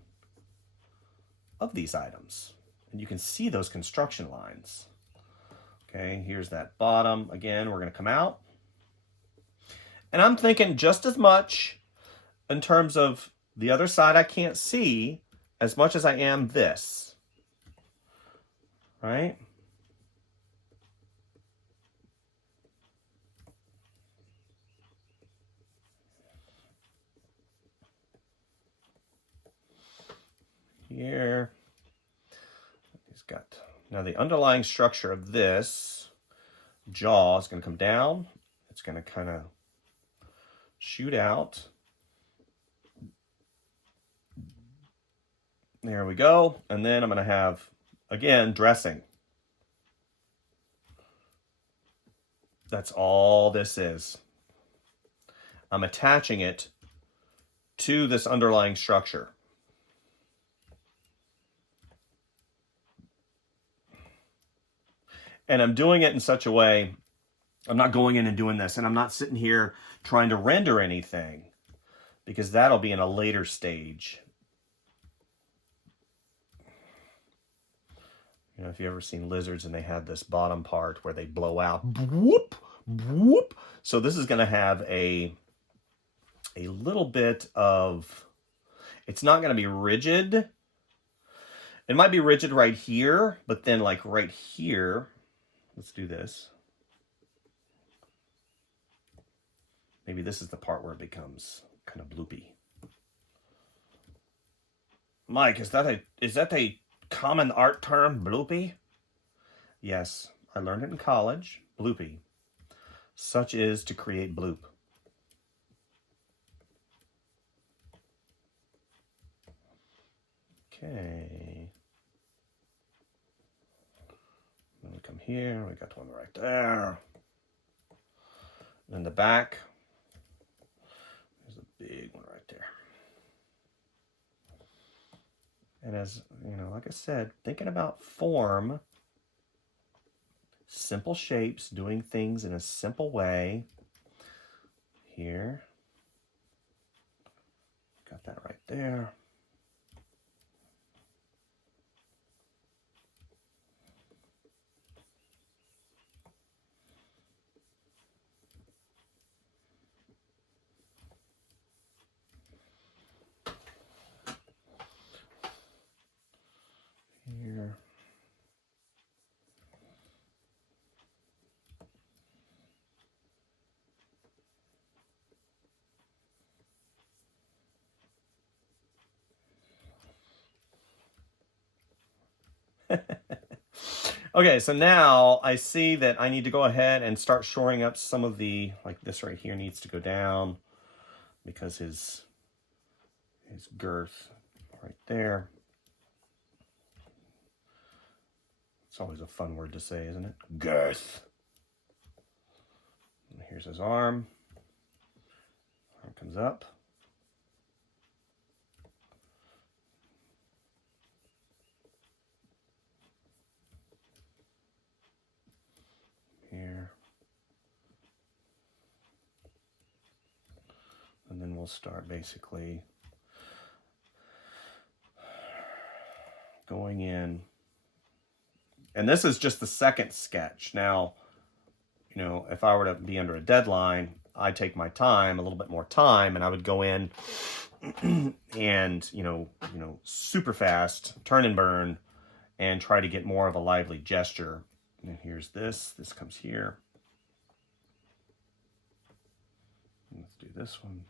of these items. And you can see those construction lines. Okay, here's that bottom. Again, we're going to come out. And I'm thinking just as much in terms of the other side I can't see as much as I am this. Right? Here. He's got, now the underlying structure of this jaw is going to come down. It's going to kind of shoot out. There we go. And then I'm going to have, again, dressing. That's all this is. I'm attaching it to this underlying structure. And I'm doing it in such a way, I'm not going in and doing this, and I'm not sitting here trying to render anything, because that'll be in a later stage. You know, if you've ever seen lizards and they have this bottom part where they blow out, whoop, whoop. So this is going to have a little bit of, it's not going to be rigid. It might be rigid right here, but then like right here, let's do this. Maybe this is the part where it becomes kind of bloopy. Mike, is that a common art term, bloopy? Yes, I learned it in college, bloopy. Such is to create bloop. Okay. Then we come here, we got one right there. And the back, there's a big one right there. And as, you know, like I said, thinking about form, simple shapes, doing things in a simple way. Here. Got that right there. Here. Okay, so now I see that I need to go ahead and start shoring up some of the, like this right here needs to go down because his girth right there. It's always a fun word to say, isn't it? Girth. And here's his arm. Arm comes up. Here. And then we'll start basically going in. And this is just the second sketch. Now, you know, if I were to be under a deadline, I'd take my time, a little bit more time, and I would go in and, you know, super fast, turn and burn, and try to get more of a lively gesture. And here's this comes here. Let's do this one.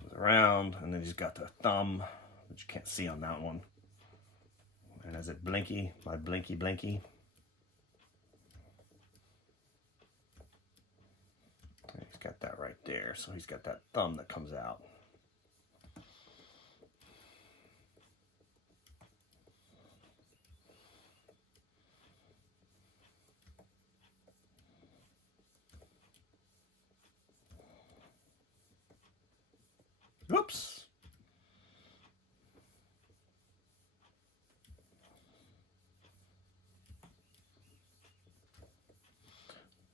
Comes around, and then he's got the thumb, which you can't see on that one. And is it blinky? My blinky blinky. And he's got that right there, so he's got that thumb that comes out.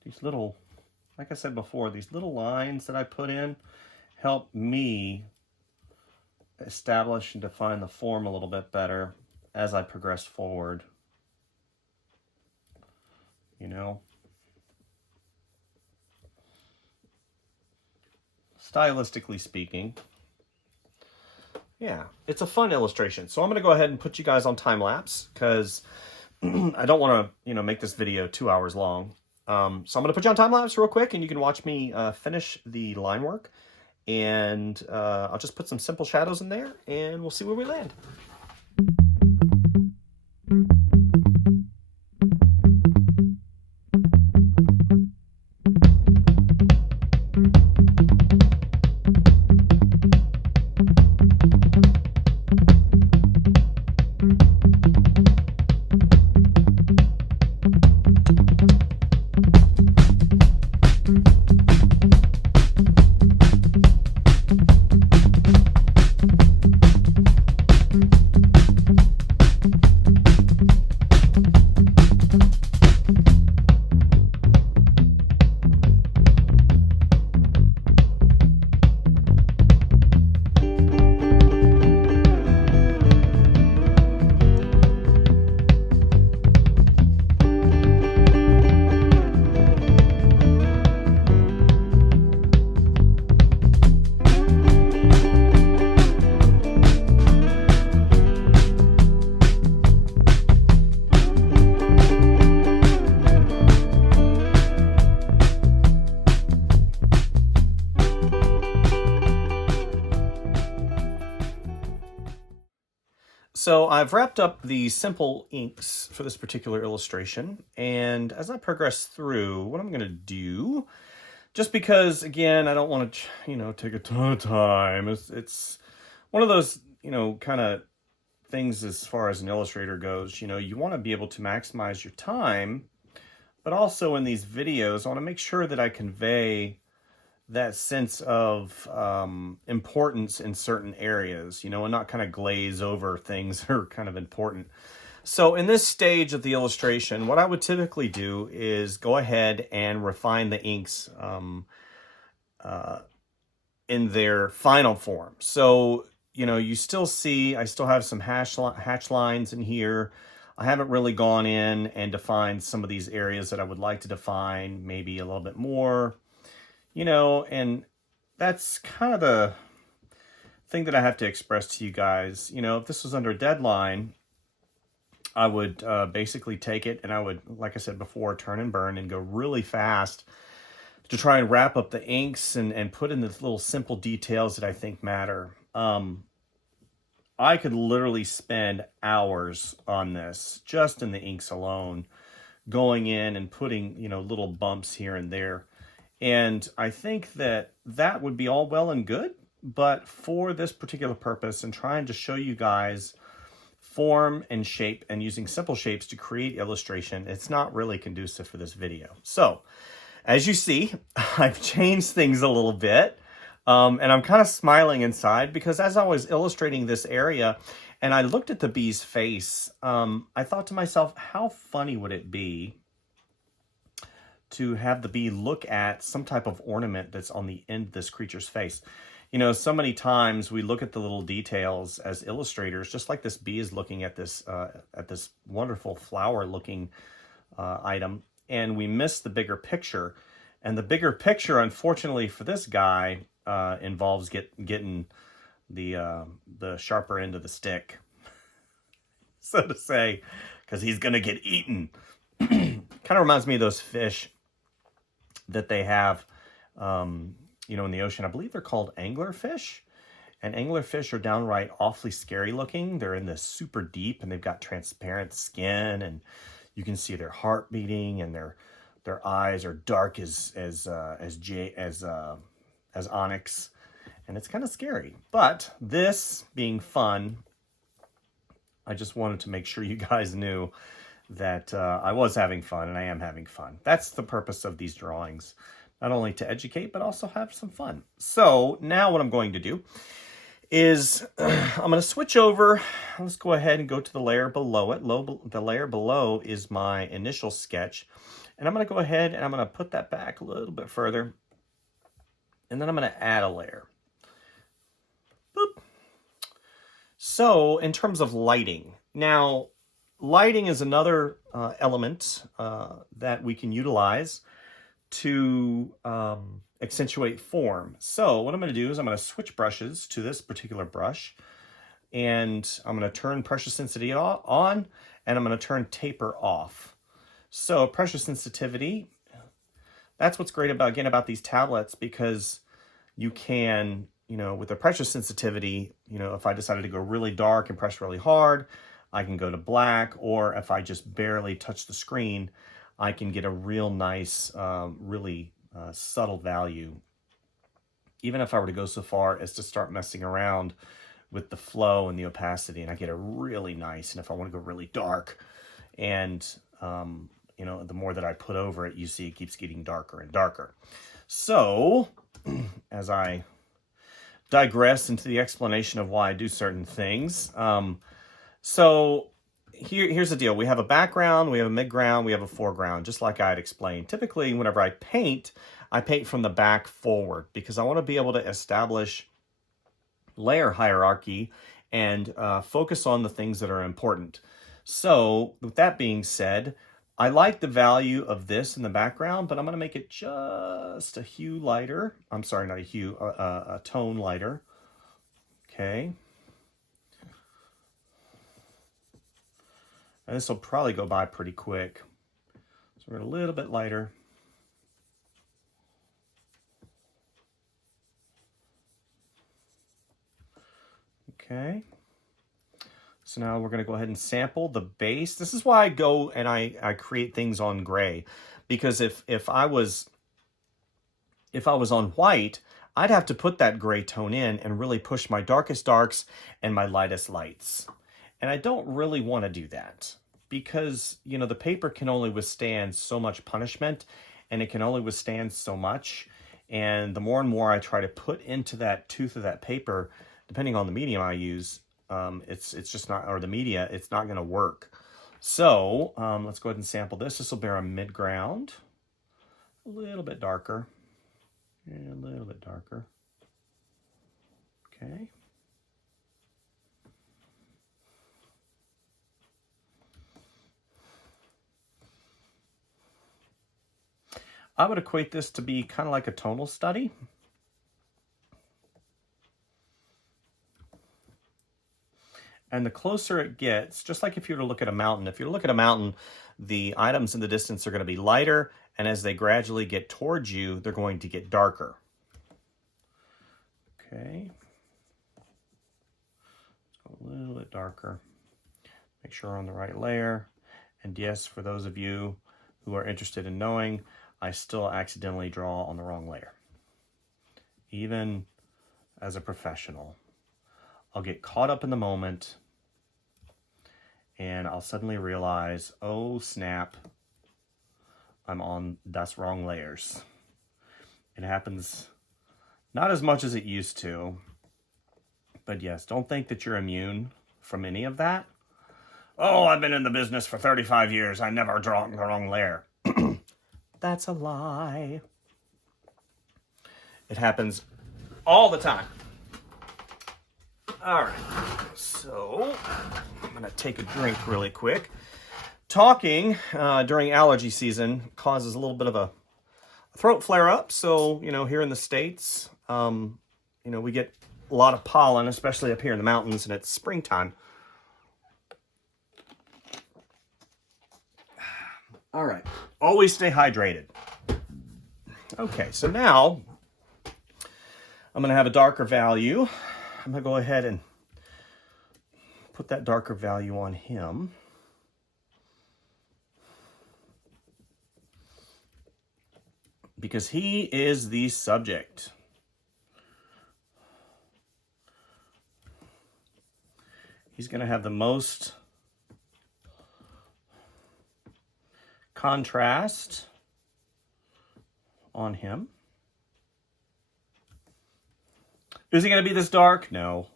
these little, like I said before, these little lines that I put in help me establish and define the form a little bit better as I progress forward. You know, stylistically speaking, yeah, it's a fun illustration. So I'm going to go ahead and put you guys on time lapse because I don't want to, make this video 2 hours long. So I'm going to put you on time lapse real quick, and you can watch me finish the line work. And I'll just put some simple shadows in there, and we'll see where we land. So I've wrapped up the simple inks for this particular illustration, and as I progress through, what I'm going to do, just because, again, I don't want to, take a ton of time, it's one of those, kind of things as far as an illustrator goes, you want to be able to maximize your time, but also in these videos, I want to make sure that I convey that sense of importance in certain areas, and not kind of glaze over things that are kind of important. So in this stage of the illustration, what I would typically do is go ahead and refine the inks in their final form. So, you still see, I still have some hatch lines in here. I haven't really gone in and defined some of these areas that I would like to define, maybe a little bit more. And that's kind of the thing that I have to express to you guys. If this was under a deadline, I would basically take it and I would, like I said before, turn and burn and go really fast to try and wrap up the inks and put in the little simple details that I think matter. I could literally spend hours on this, just in the inks alone, going in and putting, little bumps here and there. And I think that that would be all well and good, but for this particular purpose and trying to show you guys form and shape and using simple shapes to create illustration, it's not really conducive for this video. So as you see, I've changed things a little bit, and I'm kind of smiling inside because as I was illustrating this area and I looked at the bee's face, I thought to myself, how funny would it be to have the bee look at some type of ornament that's on the end of this creature's face. So many times we look at the little details as illustrators, just like this bee is looking at this wonderful flower-looking item, and we miss the bigger picture. And the bigger picture, unfortunately for this guy, involves getting the sharper end of the stick, so to say, because he's going to get eaten. Kind of reminds me of those fish that they have, in the ocean. I believe they're called anglerfish. And anglerfish are downright awfully scary looking. They're in the super deep, and they've got transparent skin, and you can see their heart beating, and their eyes are dark as onyx, and it's kind of scary. But this being fun, I just wanted to make sure you guys knew that I was having fun, and I am having fun. That's the purpose of these drawings, not only to educate, but also have some fun. So now what I'm going to do is I'm going to switch over. Let's go ahead and go to the layer below it. The layer below is my initial sketch. And I'm going to go ahead and I'm going to put that back a little bit further. And then I'm going to add a layer. Boop. So in terms of lighting, now lighting is another element that we can utilize to accentuate form. So what I'm going to do is I'm going to switch brushes to this particular brush, and I'm going to turn pressure sensitivity on, and I'm going to turn taper off. So pressure sensitivity, that's what's great about, again, about these tablets, because you can, with the pressure sensitivity, if I decided to go really dark and press really hard, I can go to black, or if I just barely touch the screen, I can get a real nice, really subtle value. Even if I were to go so far as to start messing around with the flow and the opacity, and I get a really nice, and if I want to go really dark, and the more that I put over it, you see it keeps getting darker and darker. So as I digress into the explanation of why I do certain things, so here's the deal. We have a background, we have a midground, we have a foreground, just like I had explained. Typically, whenever I paint from the back forward, because I want to be able to establish layer hierarchy and focus on the things that are important. So with that being said, I like the value of this in the background, but I'm going to make it just a hue lighter. I'm sorry, not a hue, a tone lighter. Okay. And this will probably go by pretty quick. So we're a little bit lighter. Okay. So now we're going to go ahead and sample the base. This is why I go and I create things on gray, because if I was on white, I'd have to put that gray tone in and really push my darkest darks and my lightest lights. And I don't really want to do that, because, the paper can only withstand so much punishment, and it can only withstand so much. And the more and more I try to put into that tooth of that paper, depending on the medium I use, it's just not, or the media, it's not going to work. So let's go ahead and sample this. This will bear a mid-ground, a little bit darker, and a little bit darker. Okay. I would equate this to be kind of like a tonal study. And the closer it gets, just like if you were to look at a mountain, if you look at a mountain, the items in the distance are going to be lighter, and as they gradually get towards you, they're going to get darker. Okay. Let's go a little bit darker. Make sure we're on the right layer. And yes, for those of you who are interested in knowing, I still accidentally draw on the wrong layer. Even as a professional, I'll get caught up in the moment, and I'll suddenly realize, oh snap, that's wrong layers. It happens not as much as it used to, but yes, don't think that you're immune from any of that. Oh, I've been in the business for 35 years. I never draw the wrong layer. That's a lie. It happens all the time. All right, so I'm going to take a drink really quick. Talking during allergy season causes a little bit of a throat flare-up. So, here in the States, we get a lot of pollen, especially up here in the mountains, and it's springtime. All right, always stay hydrated. Okay, so now I'm going to have a darker value. I'm going to go ahead and put that darker value on him. Because he is the subject. He's going to have the most contrast on him. Is he going to be this dark? No.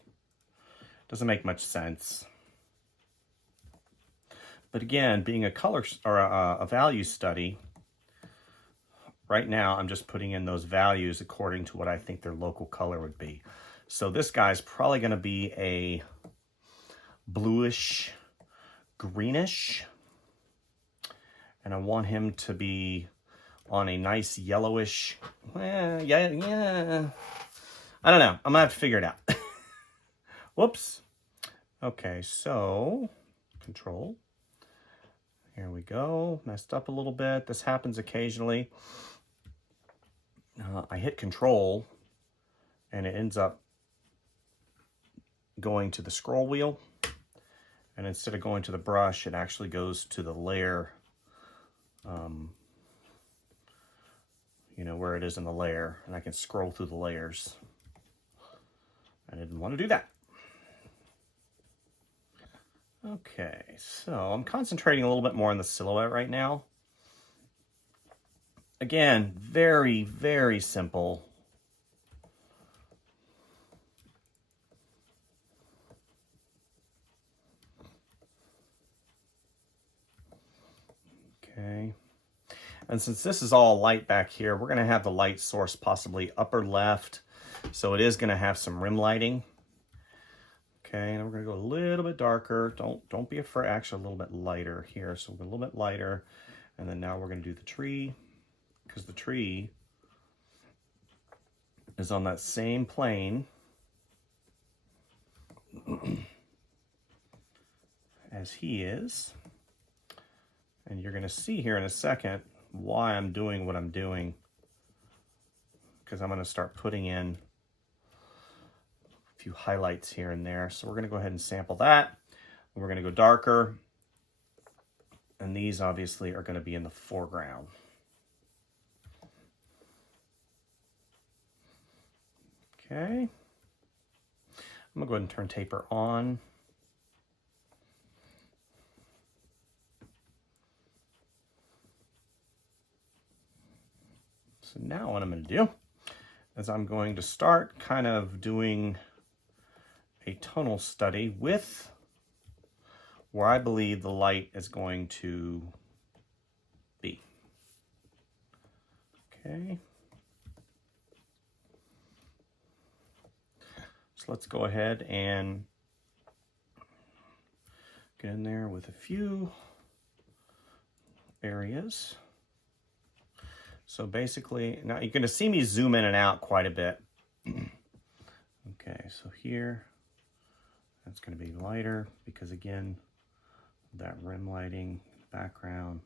Doesn't make much sense. But again, being a color or a value study, right now I'm just putting in those values according to what I think their local color would be. So this guy's probably going to be a bluish, greenish, and I want him to be on a nice yellowish, yeah. I don't know. I'm going to have to figure it out. Whoops. Okay, so control. Here we go. Messed up a little bit. This happens occasionally. I hit control and it ends up going to the scroll wheel. And instead of going to the brush, it actually goes to the layer, you know, where it is in the layer. And I can scroll through the layers. I didn't want to do that. Okay, so I'm concentrating a little bit more on the silhouette right now. Again, very, very simple. Okay. And since this is all light back here, we're going to have the light source possibly upper left. So it is going to have some rim lighting. Okay, and we're going to go a little bit darker. Don't be afraid. Actually, a little bit lighter here. So we're a little bit lighter. And then now we're going to do the tree, because the tree is on that same plane as he is. And you're going to see here in a second why I'm doing what I'm doing, because I'm going to start putting in a few highlights here and there. So we're going to go ahead and sample that. We're going to go darker. And these obviously are going to be in the foreground. Okay. I'm going to go ahead and turn taper on. So now what I'm going to do is I'm going to start kind of doing a tonal study with where I believe the light is going to be. Okay. So let's go ahead and get in there with a few areas. So basically, now you're going to see me zoom in and out quite a bit. Okay, so here, that's going to be lighter because again, that rim lighting background,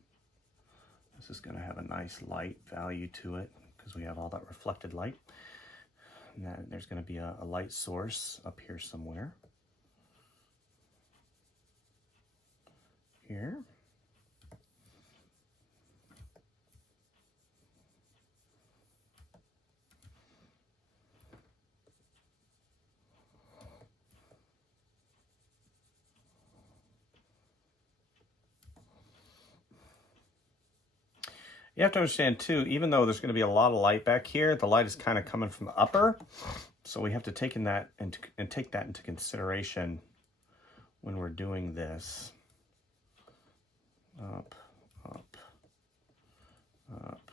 this is going to have a nice light value to it because we have all that reflected light. And then there's going to be a light source up here somewhere. Here. You have to understand too, even though there's going to be a lot of light back here, the light is kind of coming from the upper. So we have to take that into consideration when we're doing this. Up, up, up,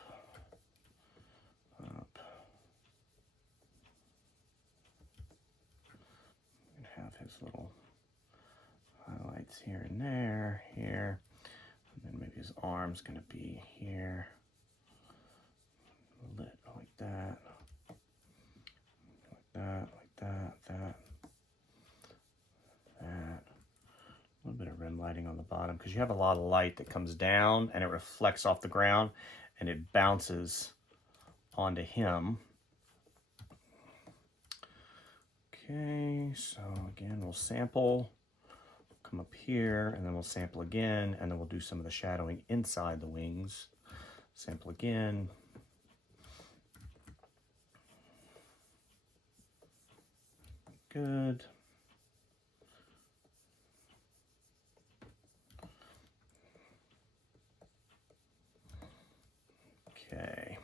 up. We can have his little highlights here and there, here. And then maybe his arm's going to be here. Lit like that. Like that, like that, that. That. A little bit of rim lighting on the bottom because you have a lot of light that comes down and it reflects off the ground and it bounces onto him. Okay, so again, we'll sample. Come up here and then we'll sample again and then we'll do some of the shadowing inside the wings. Sample again. Good. Okay.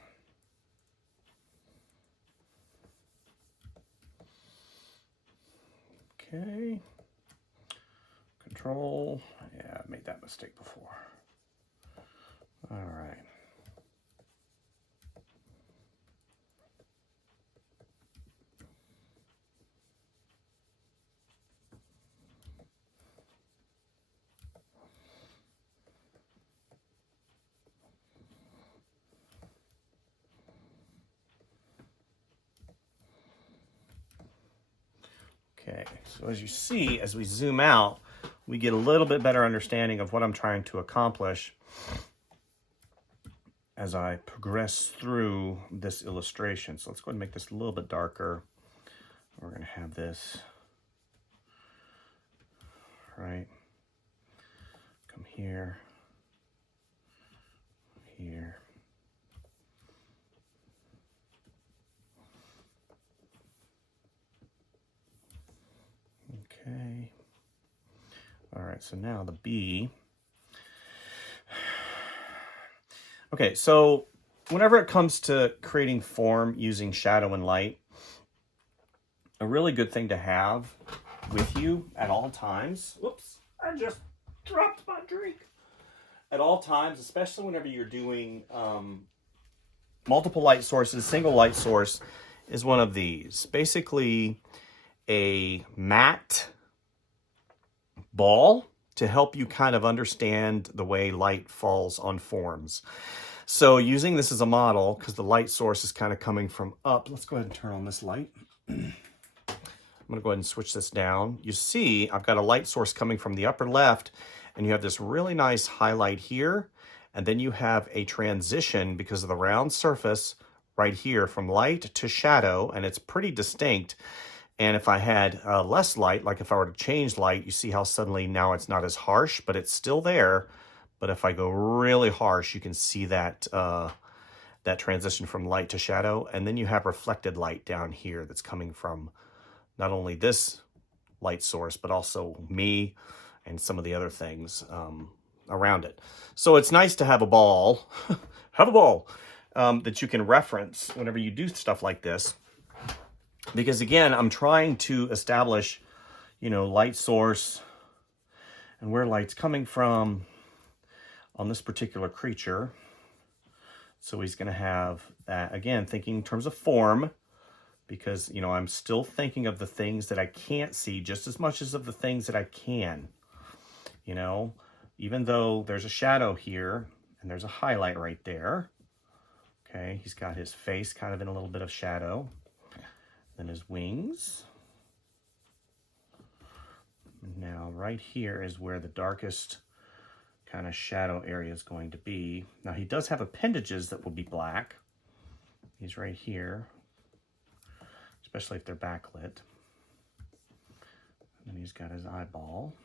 Okay. Control. Yeah, I made that mistake before. All right. So as you see, as we zoom out, we get a little bit better understanding of what I'm trying to accomplish as I progress through this illustration. So let's go ahead and make this a little bit darker. We're going to have this, right, come here, here. Okay. All right, so now the B. Okay, so whenever it comes to creating form using shadow and light, a really good thing to have with you at all times. Whoops, I just dropped my drink. At all times, especially whenever you're doing multiple light sources, single light source is one of these. Basically a matte ball to help you kind of understand the way light falls on forms. So using this as a model, because the light source is kind of coming from up, let's go ahead and turn on this light. I'm going to go ahead and switch this down. You see, I've got a light source coming from the upper left, and you have this really nice highlight here, and then you have a transition because of the round surface right here from light to shadow, and it's pretty distinct. And if I had less light, like if I were to change light, you see how suddenly now it's not as harsh, but it's still there. But if I go really harsh, you can see that that transition from light to shadow. And then you have reflected light down here that's coming from not only this light source, but also me and some of the other things around it. So it's nice to have a ball, that you can reference whenever you do stuff like this. Because again, I'm trying to establish, you know, light source and where light's coming from on this particular creature. So he's going to have that, again, thinking in terms of form, because, you know, I'm still thinking of the things that I can't see just as much as of the things that I can. You know, even though there's a shadow here and there's a highlight right there. Okay, he's got his face kind of in a little bit of shadow. Then his wings. Now right here is where the darkest kind of shadow area is going to be. Now he does have appendages that will be black. He's right here, especially if they're backlit. And then he's got his eyeball.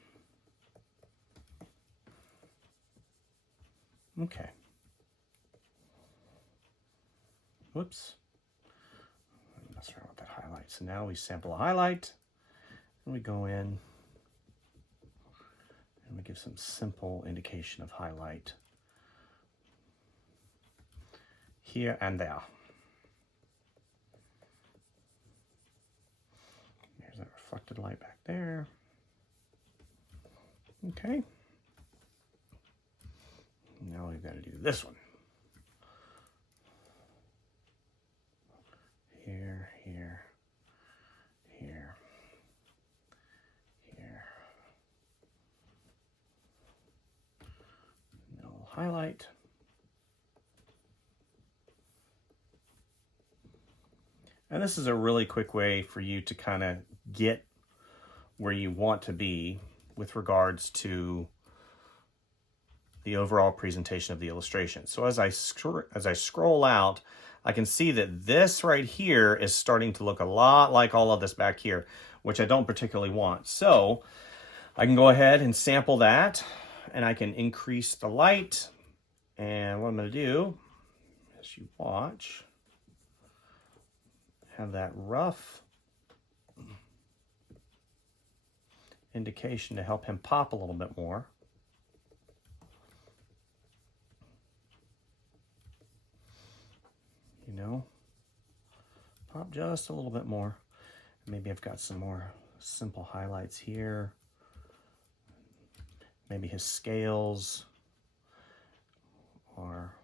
Okay. Whoops. Mess around with that highlight. So now we sample a highlight, and we go in, and we give some simple indication of highlight here and there. There's that reflected light back there. Okay. Now we've got to do this one. Here, here, here, here. No highlight. And this is a really quick way for you to kind of get where you want to be with regards to the overall presentation of the illustration. So as I scroll out, I can see that this right here is starting to look a lot like all of this back here, which I don't particularly want. So I can go ahead and sample that, and I can increase the light. And what I'm going to do, as you watch, have that rough indication to help him pop a little bit more. You know, pop just a little bit more. Maybe I've got some more simple highlights here. Maybe his scales, or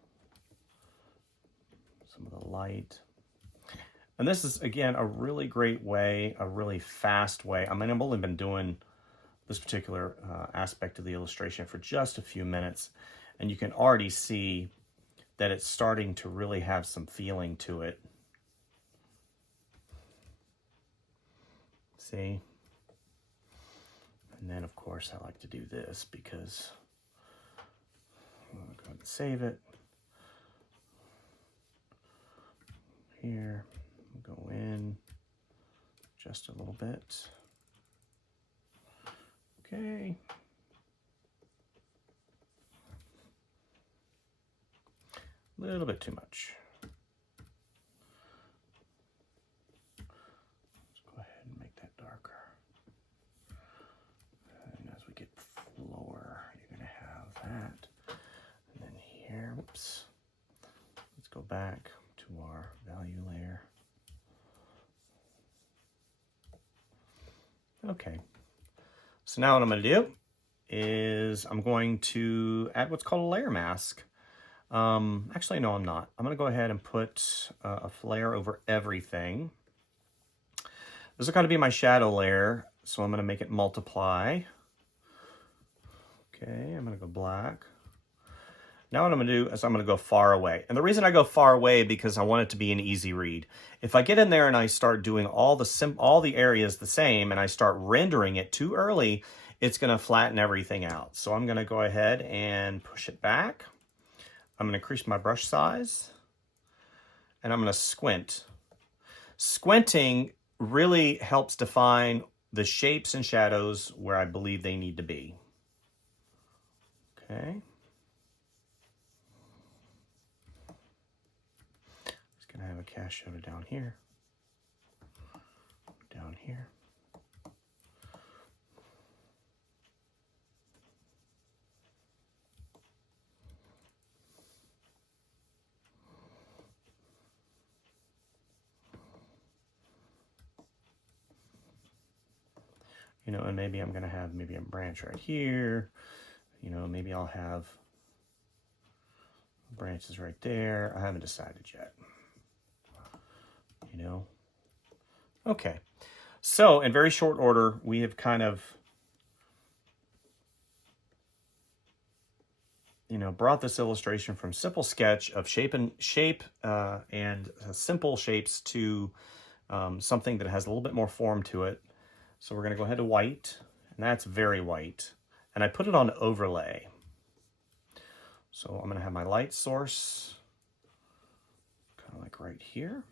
some of the light. And this is, again, a really great way, a really fast way. I mean, I've only been doing this particular aspect of the illustration for just a few minutes, and you can already see that it's starting to really have some feeling to it. See? And then, of course, I like to do this because I'm going to go ahead and save it. Here, we'll go in just a little bit. Okay. A little bit too much. Let's go ahead and make that darker. And as we get lower, you're going to have that. And then here, whoops. Let's go back to our value layer. Okay. So now what I'm going to do is I'm going to add what's called a layer mask. Actually, no, I'm not. I'm going to go ahead and put a flare over everything. This is going to be my shadow layer, so I'm going to make it multiply. Okay, I'm going to go black. Now what I'm going to do is I'm going to go far away. And the reason I go far away because I want it to be an easy read. If I get in there and I start doing all the areas the same and I start rendering it too early, it's going to flatten everything out. So I'm going to go ahead and push it back. I'm going to increase my brush size, and I'm going to squint. Squinting really helps define the shapes and shadows where I believe they need to be. Okay. Just going to have a cast shadow down here, down here. You know, and maybe I'm going to have maybe a branch right here. You know, maybe I'll have branches right there. I haven't decided yet. You know. Okay. So in very short order, we have kind of, you know, brought this illustration from simple sketch of shape and simple shapes to something that has a little bit more form to it. So we're going to go ahead to white, and that's very white. And I put it on overlay. So I'm going to have my light source kind of like right here.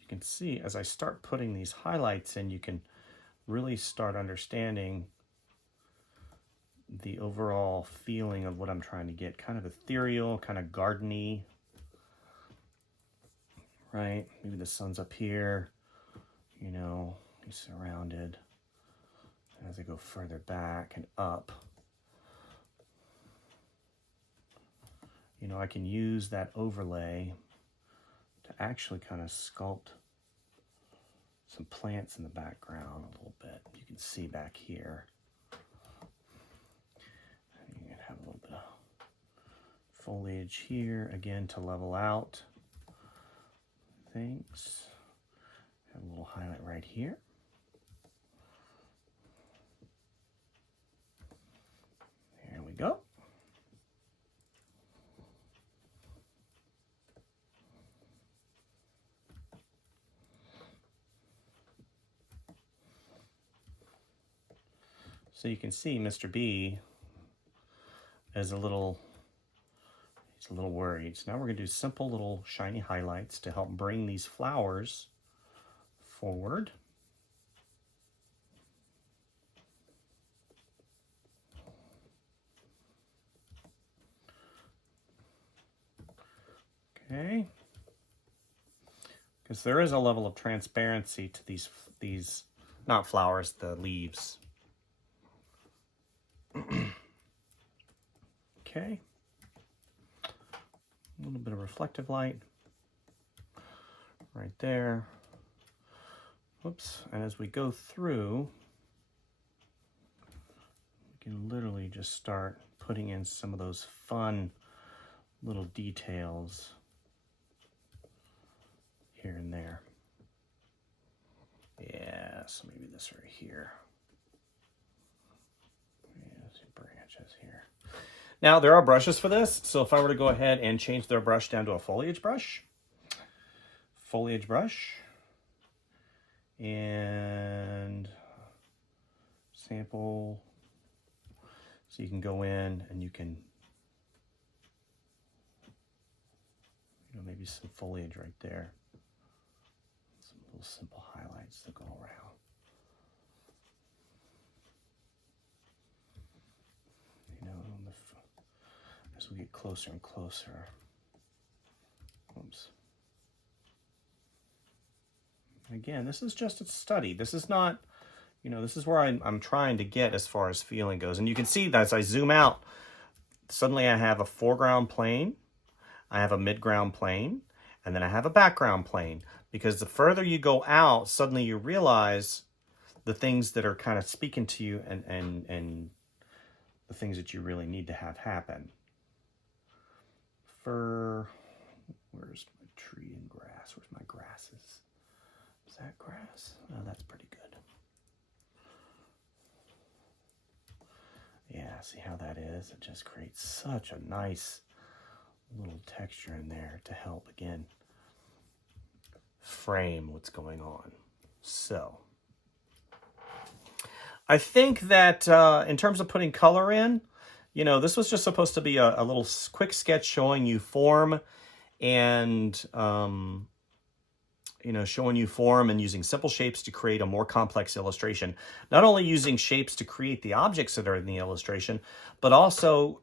You can see as I start putting these highlights in, you can really start understanding the overall feeling of what I'm trying to get. Kind of ethereal, kind of gardeny, right? Maybe the sun's up here, you know, he's surrounded. As I go further back and up, you know, I can use that overlay to actually kind of sculpt some plants in the background a little bit. You can see back here. You can have a little bit of foliage here, again, to level out things. Have a little highlight right here. There we go. So you can see Mr. B is he's a little worried. So now we're going to do simple little shiny highlights to help bring these flowers forward. Okay. Because there is a level of transparency to these not flowers, the leaves. Okay. A little bit of reflective light right there. Whoops. And as we go through, we can literally just start putting in some of those fun little details here and there. Yeah, so maybe this right here. Yeah, some branches here. Now, there are brushes for this, so if I were to go ahead and change their brush down to a foliage brush, and sample, so you can go in and you can, you know, maybe some foliage right there. Some little simple highlights that go around. You know, as we get closer and closer. Oops. Again, this is just a study. This is not, you know, this is where I'm trying to get as far as feeling goes. And you can see that as I zoom out, suddenly I have a foreground plane, I have a midground plane, and then I have a background plane. Because the further you go out, suddenly you realize the things that are kind of speaking to you and the things that you really need to have happen. Where's my tree and grass? Where's my grasses? Is that grass? Oh, that's pretty good. Yeah, see how that is? It just creates such a nice little texture in there to help, again, frame what's going on. So, I think that in terms of putting color in, you know, this was just supposed to be a little quick sketch showing you form and, you know, showing you form and using simple shapes to create a more complex illustration. Not only using shapes to create the objects that are in the illustration, but also,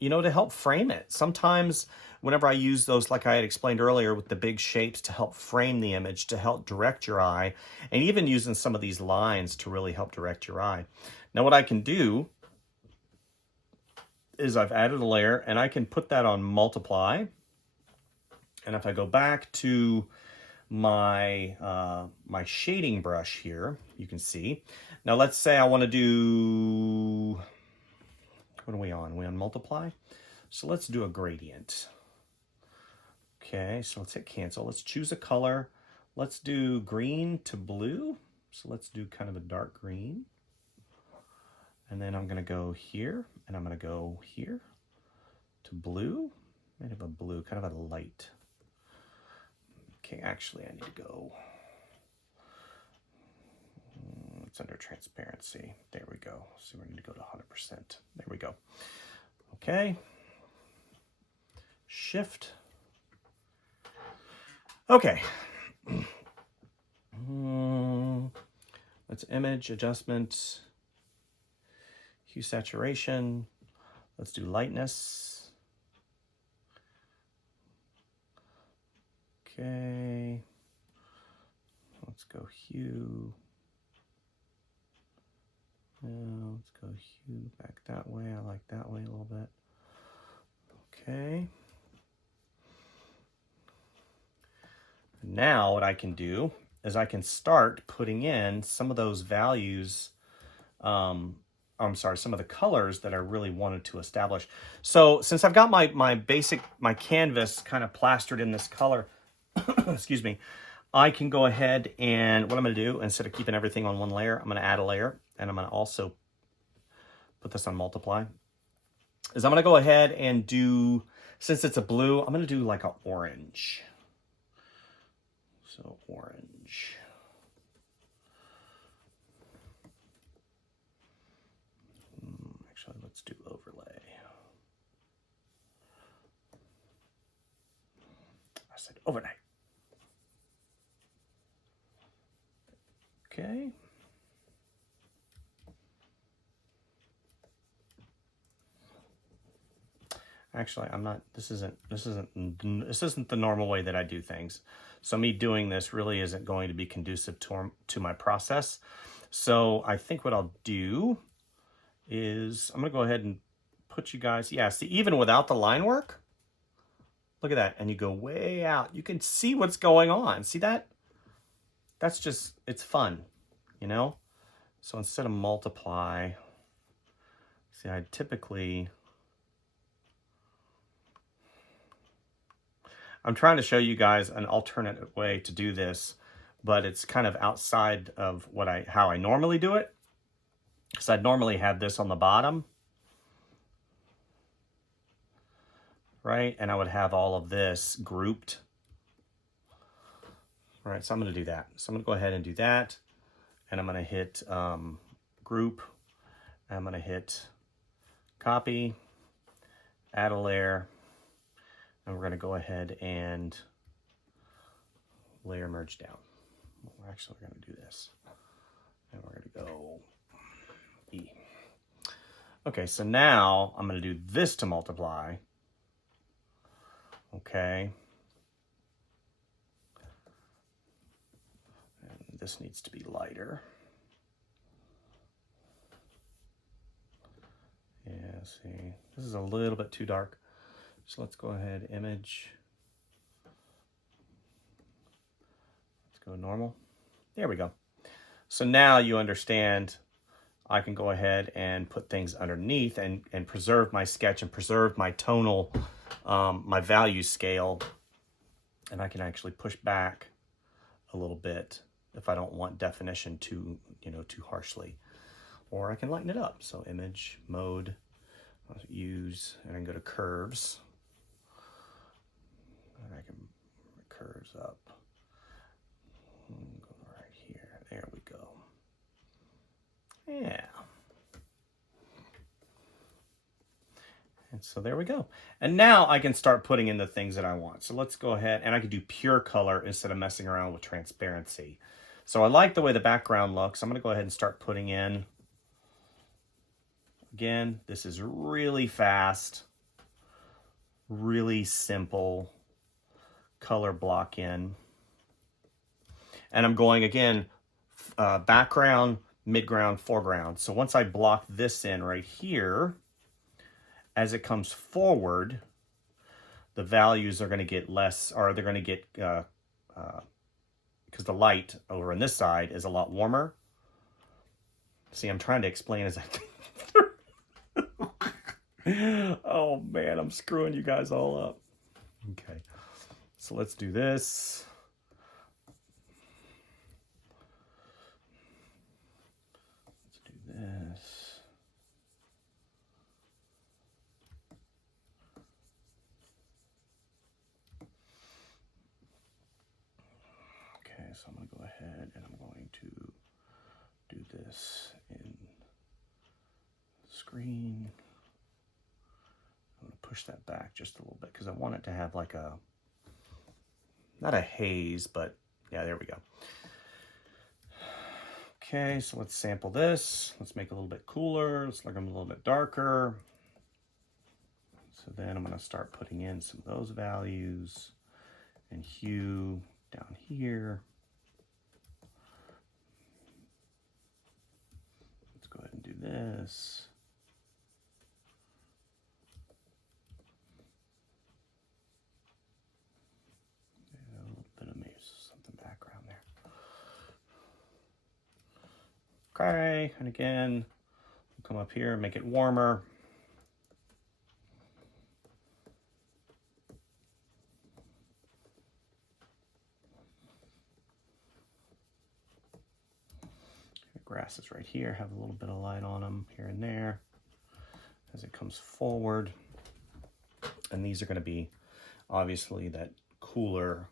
you know, to help frame it. Sometimes whenever I use those, like I had explained earlier, with the big shapes to help frame the image, to help direct your eye, and even using some of these lines to really help direct your eye. Now what I can do is I've added a layer and I can put that on multiply. And if I go back to my my shading brush here, you can see. Now let's say I want to do, what are we on? We're on multiply. So let's do a gradient. Okay, so let's hit cancel. Let's choose a color. Let's do green to blue. So let's do kind of a dark green. And then I'm going to go here, and I'm going to go here to blue. Kind of a blue, kind of a light. Okay, actually I need to go, it's under transparency. There we go. So we need to go to 100%. There we go. Okay. Shift. Okay. Let's image adjustment, hue saturation. Let's do lightness. Okay. Let's go hue. Now let's go hue back that way. I like that way a little bit. Okay. Now what I can do is I can start putting in some of those values, some of the colors that I really wanted to establish. So since I've got my canvas kind of plastered in this color, excuse me, I can go ahead and what I'm going to do, instead of keeping everything on one layer, I'm going to add a layer, and I'm going to also put this on multiply, is I'm going to go ahead and do, since it's a blue, I'm going to do like an orange. So orange. Actually, let's do overlay. I said overlay. Okay. Actually, I'm not, this isn't the normal way that I do things. So me doing this really isn't going to be conducive to my process. So I think what I'll do is I'm going to go ahead and put you guys, yeah, see, even without the line work, look at that. And you go way out. You can see what's going on. See that? That's just, it's fun, you know? So instead of multiply, see, I typically, I'm trying to show you guys an alternative way to do this but it's kind of outside of how I normally do it. Because I'd normally have this on the bottom, right? And I would have all of this grouped. All right, so I'm going to do that. So I'm going to go ahead and do that. And I'm going to hit group. I'm going to hit copy, add a layer. And we're going to go ahead and layer merge down. We're actually going to do this. And we're going to go E. Okay, so now I'm going to do this to multiply. Okay. And this needs to be lighter. Yeah, see, this is a little bit too dark. So let's go ahead, image. Let's go normal. There we go. So now you understand I can go ahead and put things underneath and preserve my sketch and preserve my tonal, my value scale. And I can actually push back a little bit if I don't want definition too harshly. Or I can lighten it up. So image, mode, use, and I can go to curves. And I can curves up. Go right here. There we go. Yeah. And so there we go. And now I can start putting in the things that I want. So let's go ahead, and I can do pure color instead of messing around with transparency. So I like the way the background looks. I'm going to go ahead and start putting in. Again, this is really fast, really simple color block in. And I'm going again, background, midground, foreground. So once I block this in right here, as it comes forward, the values are going to get less, or they're going to get, because the light over on this side is a lot warmer. See, I'm trying to explain as I think. Oh man, I'm screwing you guys all up. Okay, so let's do this. Let's do this. Okay, so I'm going to go ahead and I'm going to do this in screen. I'm going to push that back just a little bit because I want it to have like a, not a haze, but yeah, there we go. Okay, so let's sample this. Let's make it a little bit cooler. Let's make them a little bit darker. So then I'm going to start putting in some of those values and hue down here. Let's go ahead and do this. A little bit of maybe something background there. Okay, and again, we'll come up here and make it warmer. Grasses right here have a little bit of light on them here and there as it comes forward. And these are going to be obviously that cooler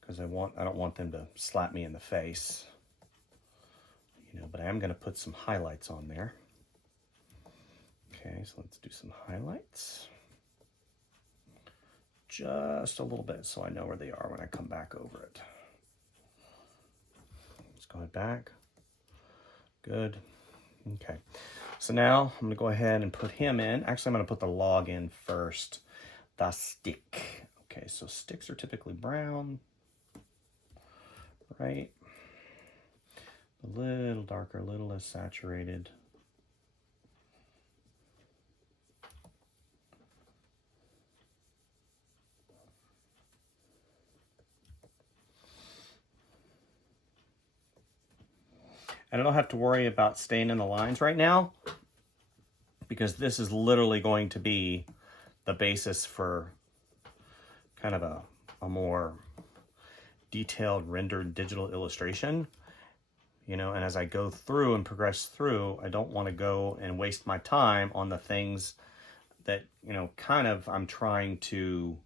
because I don't want them to slap me in the face, but I am going to put some highlights on there. Okay, so let's do some highlights. Just a little bit so I know where they are when I come back over it. Let's go ahead back. Good. Okay. So now I'm going to go ahead and put him in. Actually, I'm going to put the log in first. The stick. Okay, so sticks are typically brown. Right? A little darker, a little less saturated. And I don't have to worry about staying in the lines right now because this is literally going to be the basis for kind of a more detailed rendered digital illustration, you know, and as I go through and progress through, I don't want to go and waste my time on the things that, you know, kind of I'm trying to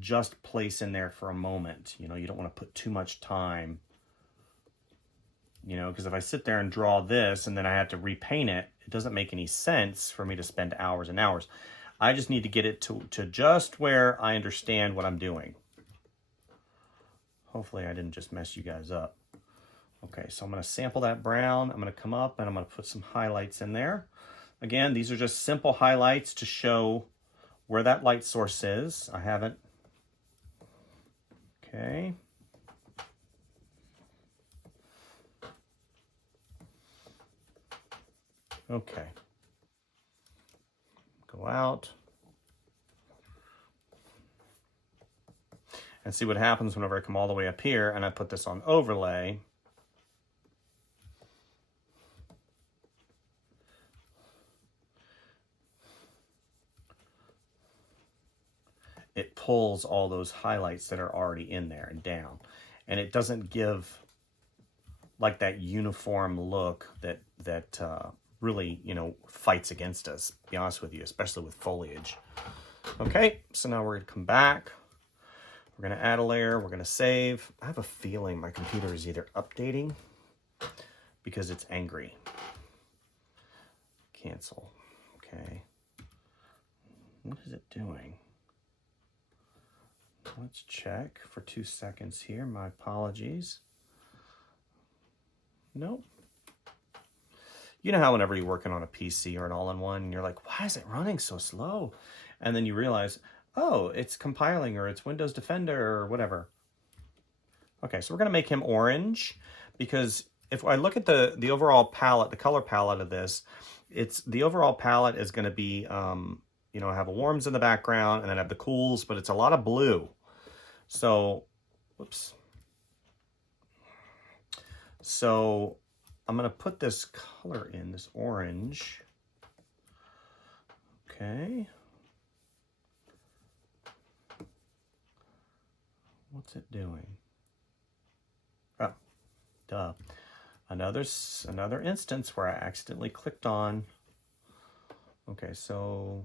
just place in there for a moment. You know, you don't want to put too much time, you know, because if I sit there and draw this and then I have to repaint it, it doesn't make any sense for me to spend hours and hours. I just need to get it to just where I understand what I'm doing. Hopefully I didn't just mess you guys up. Okay, so I'm going to sample that brown. I'm going to come up and I'm going to put some highlights in there. Again, these are just simple highlights to show where that light source is. I haven't. Okay. Okay. Go out. And see what happens whenever I come all the way up here and I put this on overlay. It pulls all those highlights that are already in there and down. And it doesn't give like that uniform look that really, you know, fights against us, to be honest with you, especially with foliage. Okay, so now we're going to come back. We're going to add a layer. We're going to save. I have a feeling my computer is either updating because it's angry. Cancel. Okay. What is it doing? Let's check for 2 seconds here. My apologies. Nope. You know how whenever you're working on a PC or an all-in-one, and you're like, why is it running so slow? And then you realize, oh, it's compiling or it's Windows Defender or whatever. Okay, so we're going to make him orange because if I look at the overall palette, the color palette of this, the overall palette is going to be, you know, I have a warms in the background and then I have the cools, but it's a lot of blue. So, whoops. So I'm going to put this color in, this orange. Okay. What's it doing? Oh, duh. Another instance where I accidentally clicked on. Okay, so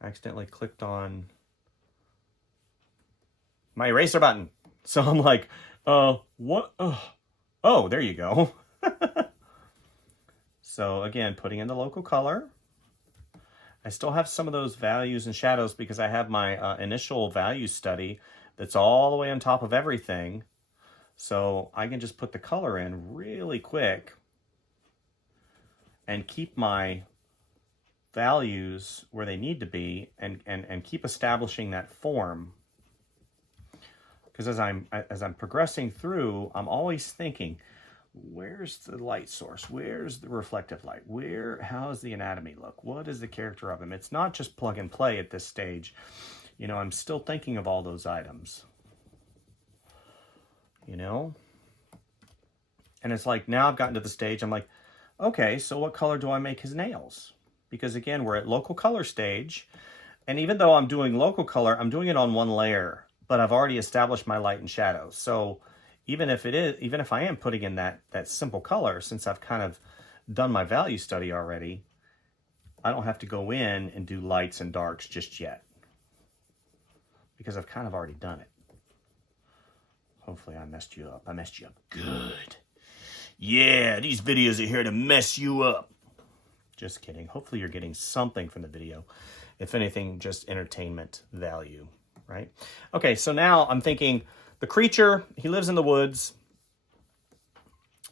I accidentally clicked on my eraser button. So I'm like, what? Oh, there you go. So again, putting in the local color. I still have some of those values and shadows because I have my initial value study that's all the way on top of everything. So I can just put the color in really quick and keep my values where they need to be and keep establishing that form. Because as I'm progressing through, I'm always thinking, where's the light source? Where's the reflective light? How does the anatomy look? What is the character of him? It's not just plug and play at this stage. You know, I'm still thinking of all those items. You know? And it's like, now I've gotten to the stage, I'm like, okay, so what color do I make his nails? Because again, we're at local color stage. And even though I'm doing local color, I'm doing it on one layer, but I've already established my light and shadows. So even if I am putting in that simple color, since I've kind of done my value study already, I don't have to go in and do lights and darks just yet, because I've kind of already done it. Hopefully I messed you up. I messed you up good. Yeah, these videos are here to mess you up. Just kidding. Hopefully you're getting something from the video. If anything, just entertainment value, right? Okay, so now I'm thinking the creature, he lives in the woods.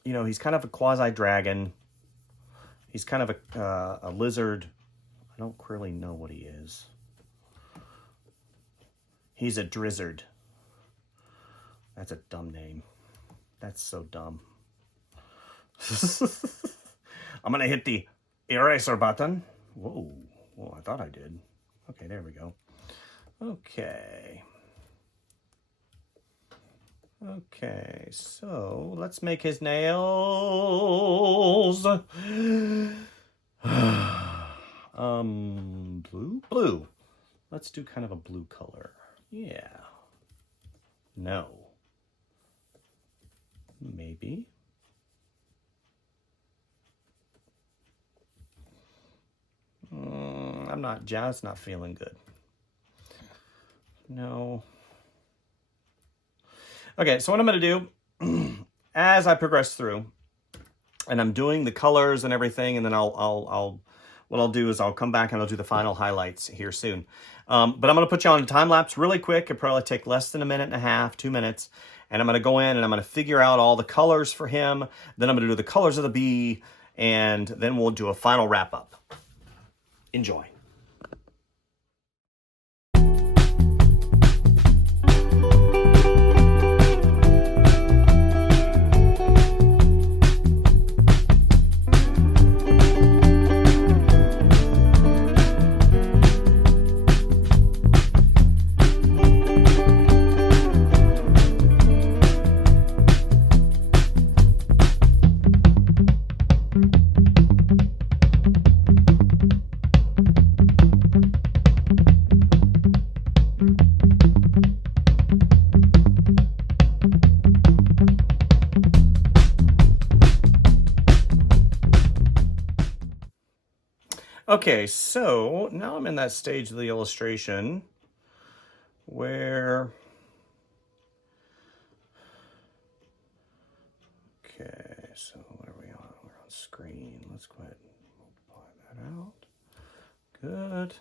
You know, he's kind of a quasi-dragon. He's kind of a lizard. I don't really know what he is. He's a drizzard. That's a dumb name. That's so dumb. I'm going to hit the eraser button. Whoa. Whoa, I thought I did. Okay, there we go. Okay. Okay, so let's make his nails. Blue? Blue. Let's do kind of a blue color. Yeah. No. Maybe. I'm not, just not feeling good. No. Okay, so what I'm going to do, as I progress through, and I'm doing the colors and everything, and then what I'll do is I'll come back and I'll do the final highlights here soon. But I'm going to put you on a time lapse really quick. It'll probably take less than 1.5 minutes, 2 minutes. And I'm going to go in and I'm going to figure out all the colors for him. Then I'm going to do the colors of the bee, and then we'll do a final wrap up. Enjoy. Okay, so now I'm in that stage of the illustration where, okay, so what are we on? We're on screen. Let's go ahead and multiply that out. Good.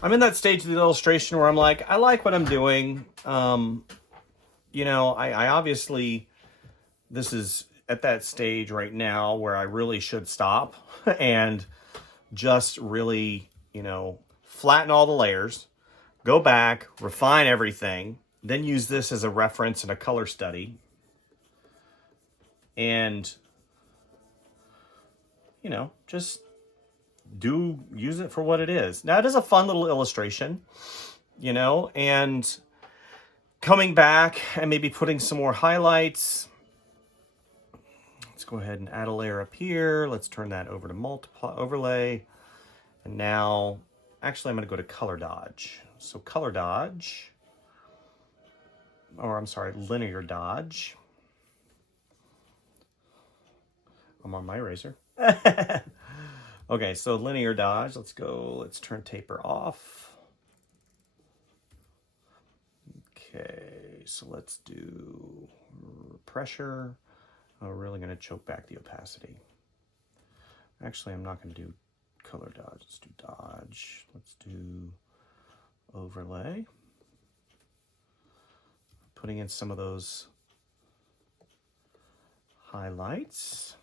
I'm in that stage of the illustration where I'm like, I like what I'm doing. You know, I obviously, this is at that stage right now where I really should stop and just really, you know, flatten all the layers, go back, refine everything, then use this as a reference and a color study. And, you know, just use it for what it is. Now, it is a fun little illustration, you know, and coming back and maybe putting some more highlights. Let's go ahead and add a layer up here. Let's turn that over to overlay. And now, actually, I'm going to go to color dodge. So color dodge, or I'm sorry, linear dodge. I'm on my eraser. Okay, so linear dodge. Let's go. Let's turn taper off. Okay, so let's do pressure. I'm really going to choke back the opacity. Actually, I'm not going to do color dodge. Let's do dodge. Let's do overlay. Putting in some of those highlights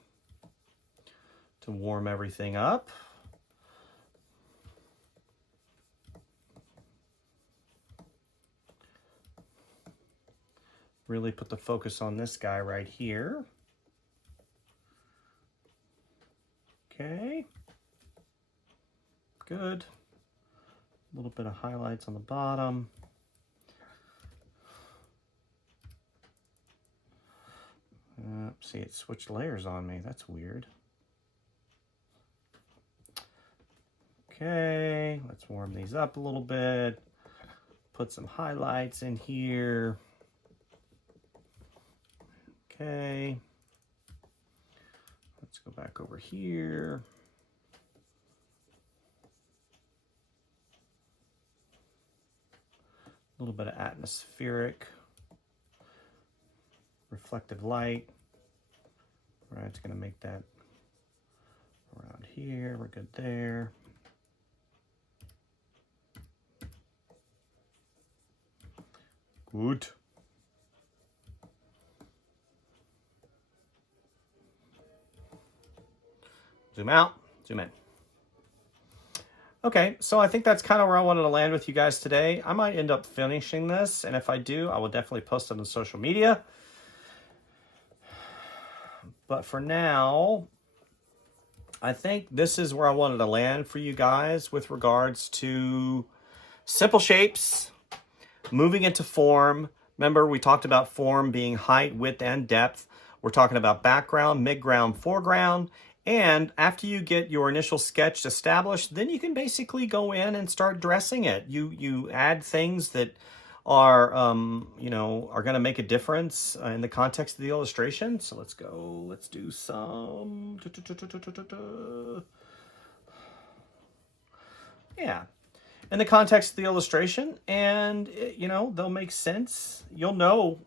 to warm everything up. Really put the focus on this guy right here. Okay. Good. A little bit of highlights on the bottom. See, it switched layers on me. That's weird. Okay, let's warm these up a little bit. Put some highlights in here. Okay. Let's go back over here. A little bit of atmospheric, reflective light. All right, it's going to make that around here. We're good there. Good. Zoom out, zoom in. Okay, so I think that's kind of where I wanted to land with you guys today. I might end up finishing this, and if I do, I will definitely post it on social media. But for now, I think this is where I wanted to land for you guys with regards to simple shapes, moving into form. Remember, we talked about form being height, width, and depth. We're talking about background, midground, foreground. And after you get your initial sketch established, then you can basically go in and start dressing it. You add things that are, you know, are going to make a difference in the context of the illustration. So let's go, let's do some, yeah, in the context of the illustration, and you know, they'll make sense. You'll know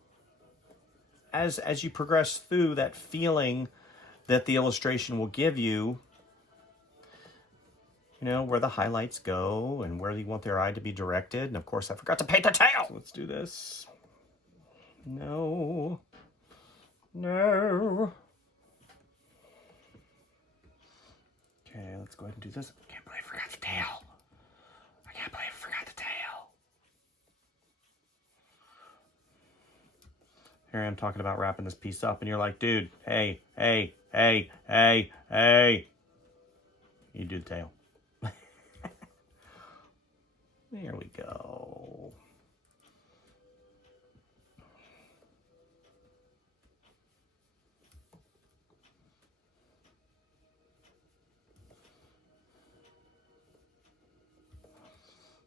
as you progress through that feeling that the illustration will give you, you know, where the highlights go and where you want their eye to be directed. And of course, I forgot to paint the tail. So let's do this. No. No. Okay, let's go ahead and do this. I can't believe I forgot the tail. I can't believe I forgot the tail. Here I am talking about wrapping this piece up, and you're like, dude, hey. You do the tail. There we go.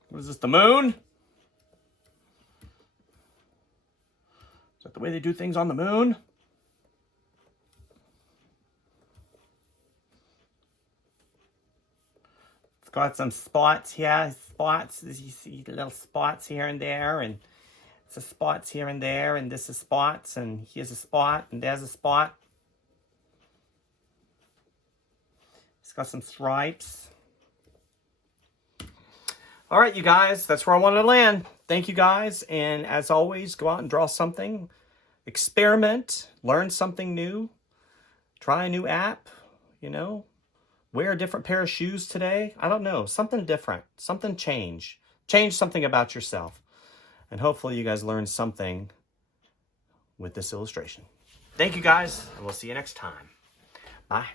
What is this, the moon? Is that the way they do things on the moon? It's got some spots here, spots, as you see little spots here and there, and it's a spots here and there, and this is spots, and here's a spot, and there's a spot. It's got some stripes. All right, you guys, that's where I wanted to land. Thank you guys, and as always, go out and draw something, experiment, learn something new, try a new app, you know, wear a different pair of shoes today. I don't know, something different, something change something about yourself, and hopefully you guys learn something with this illustration. Thank you guys, and we'll see you next time. Bye.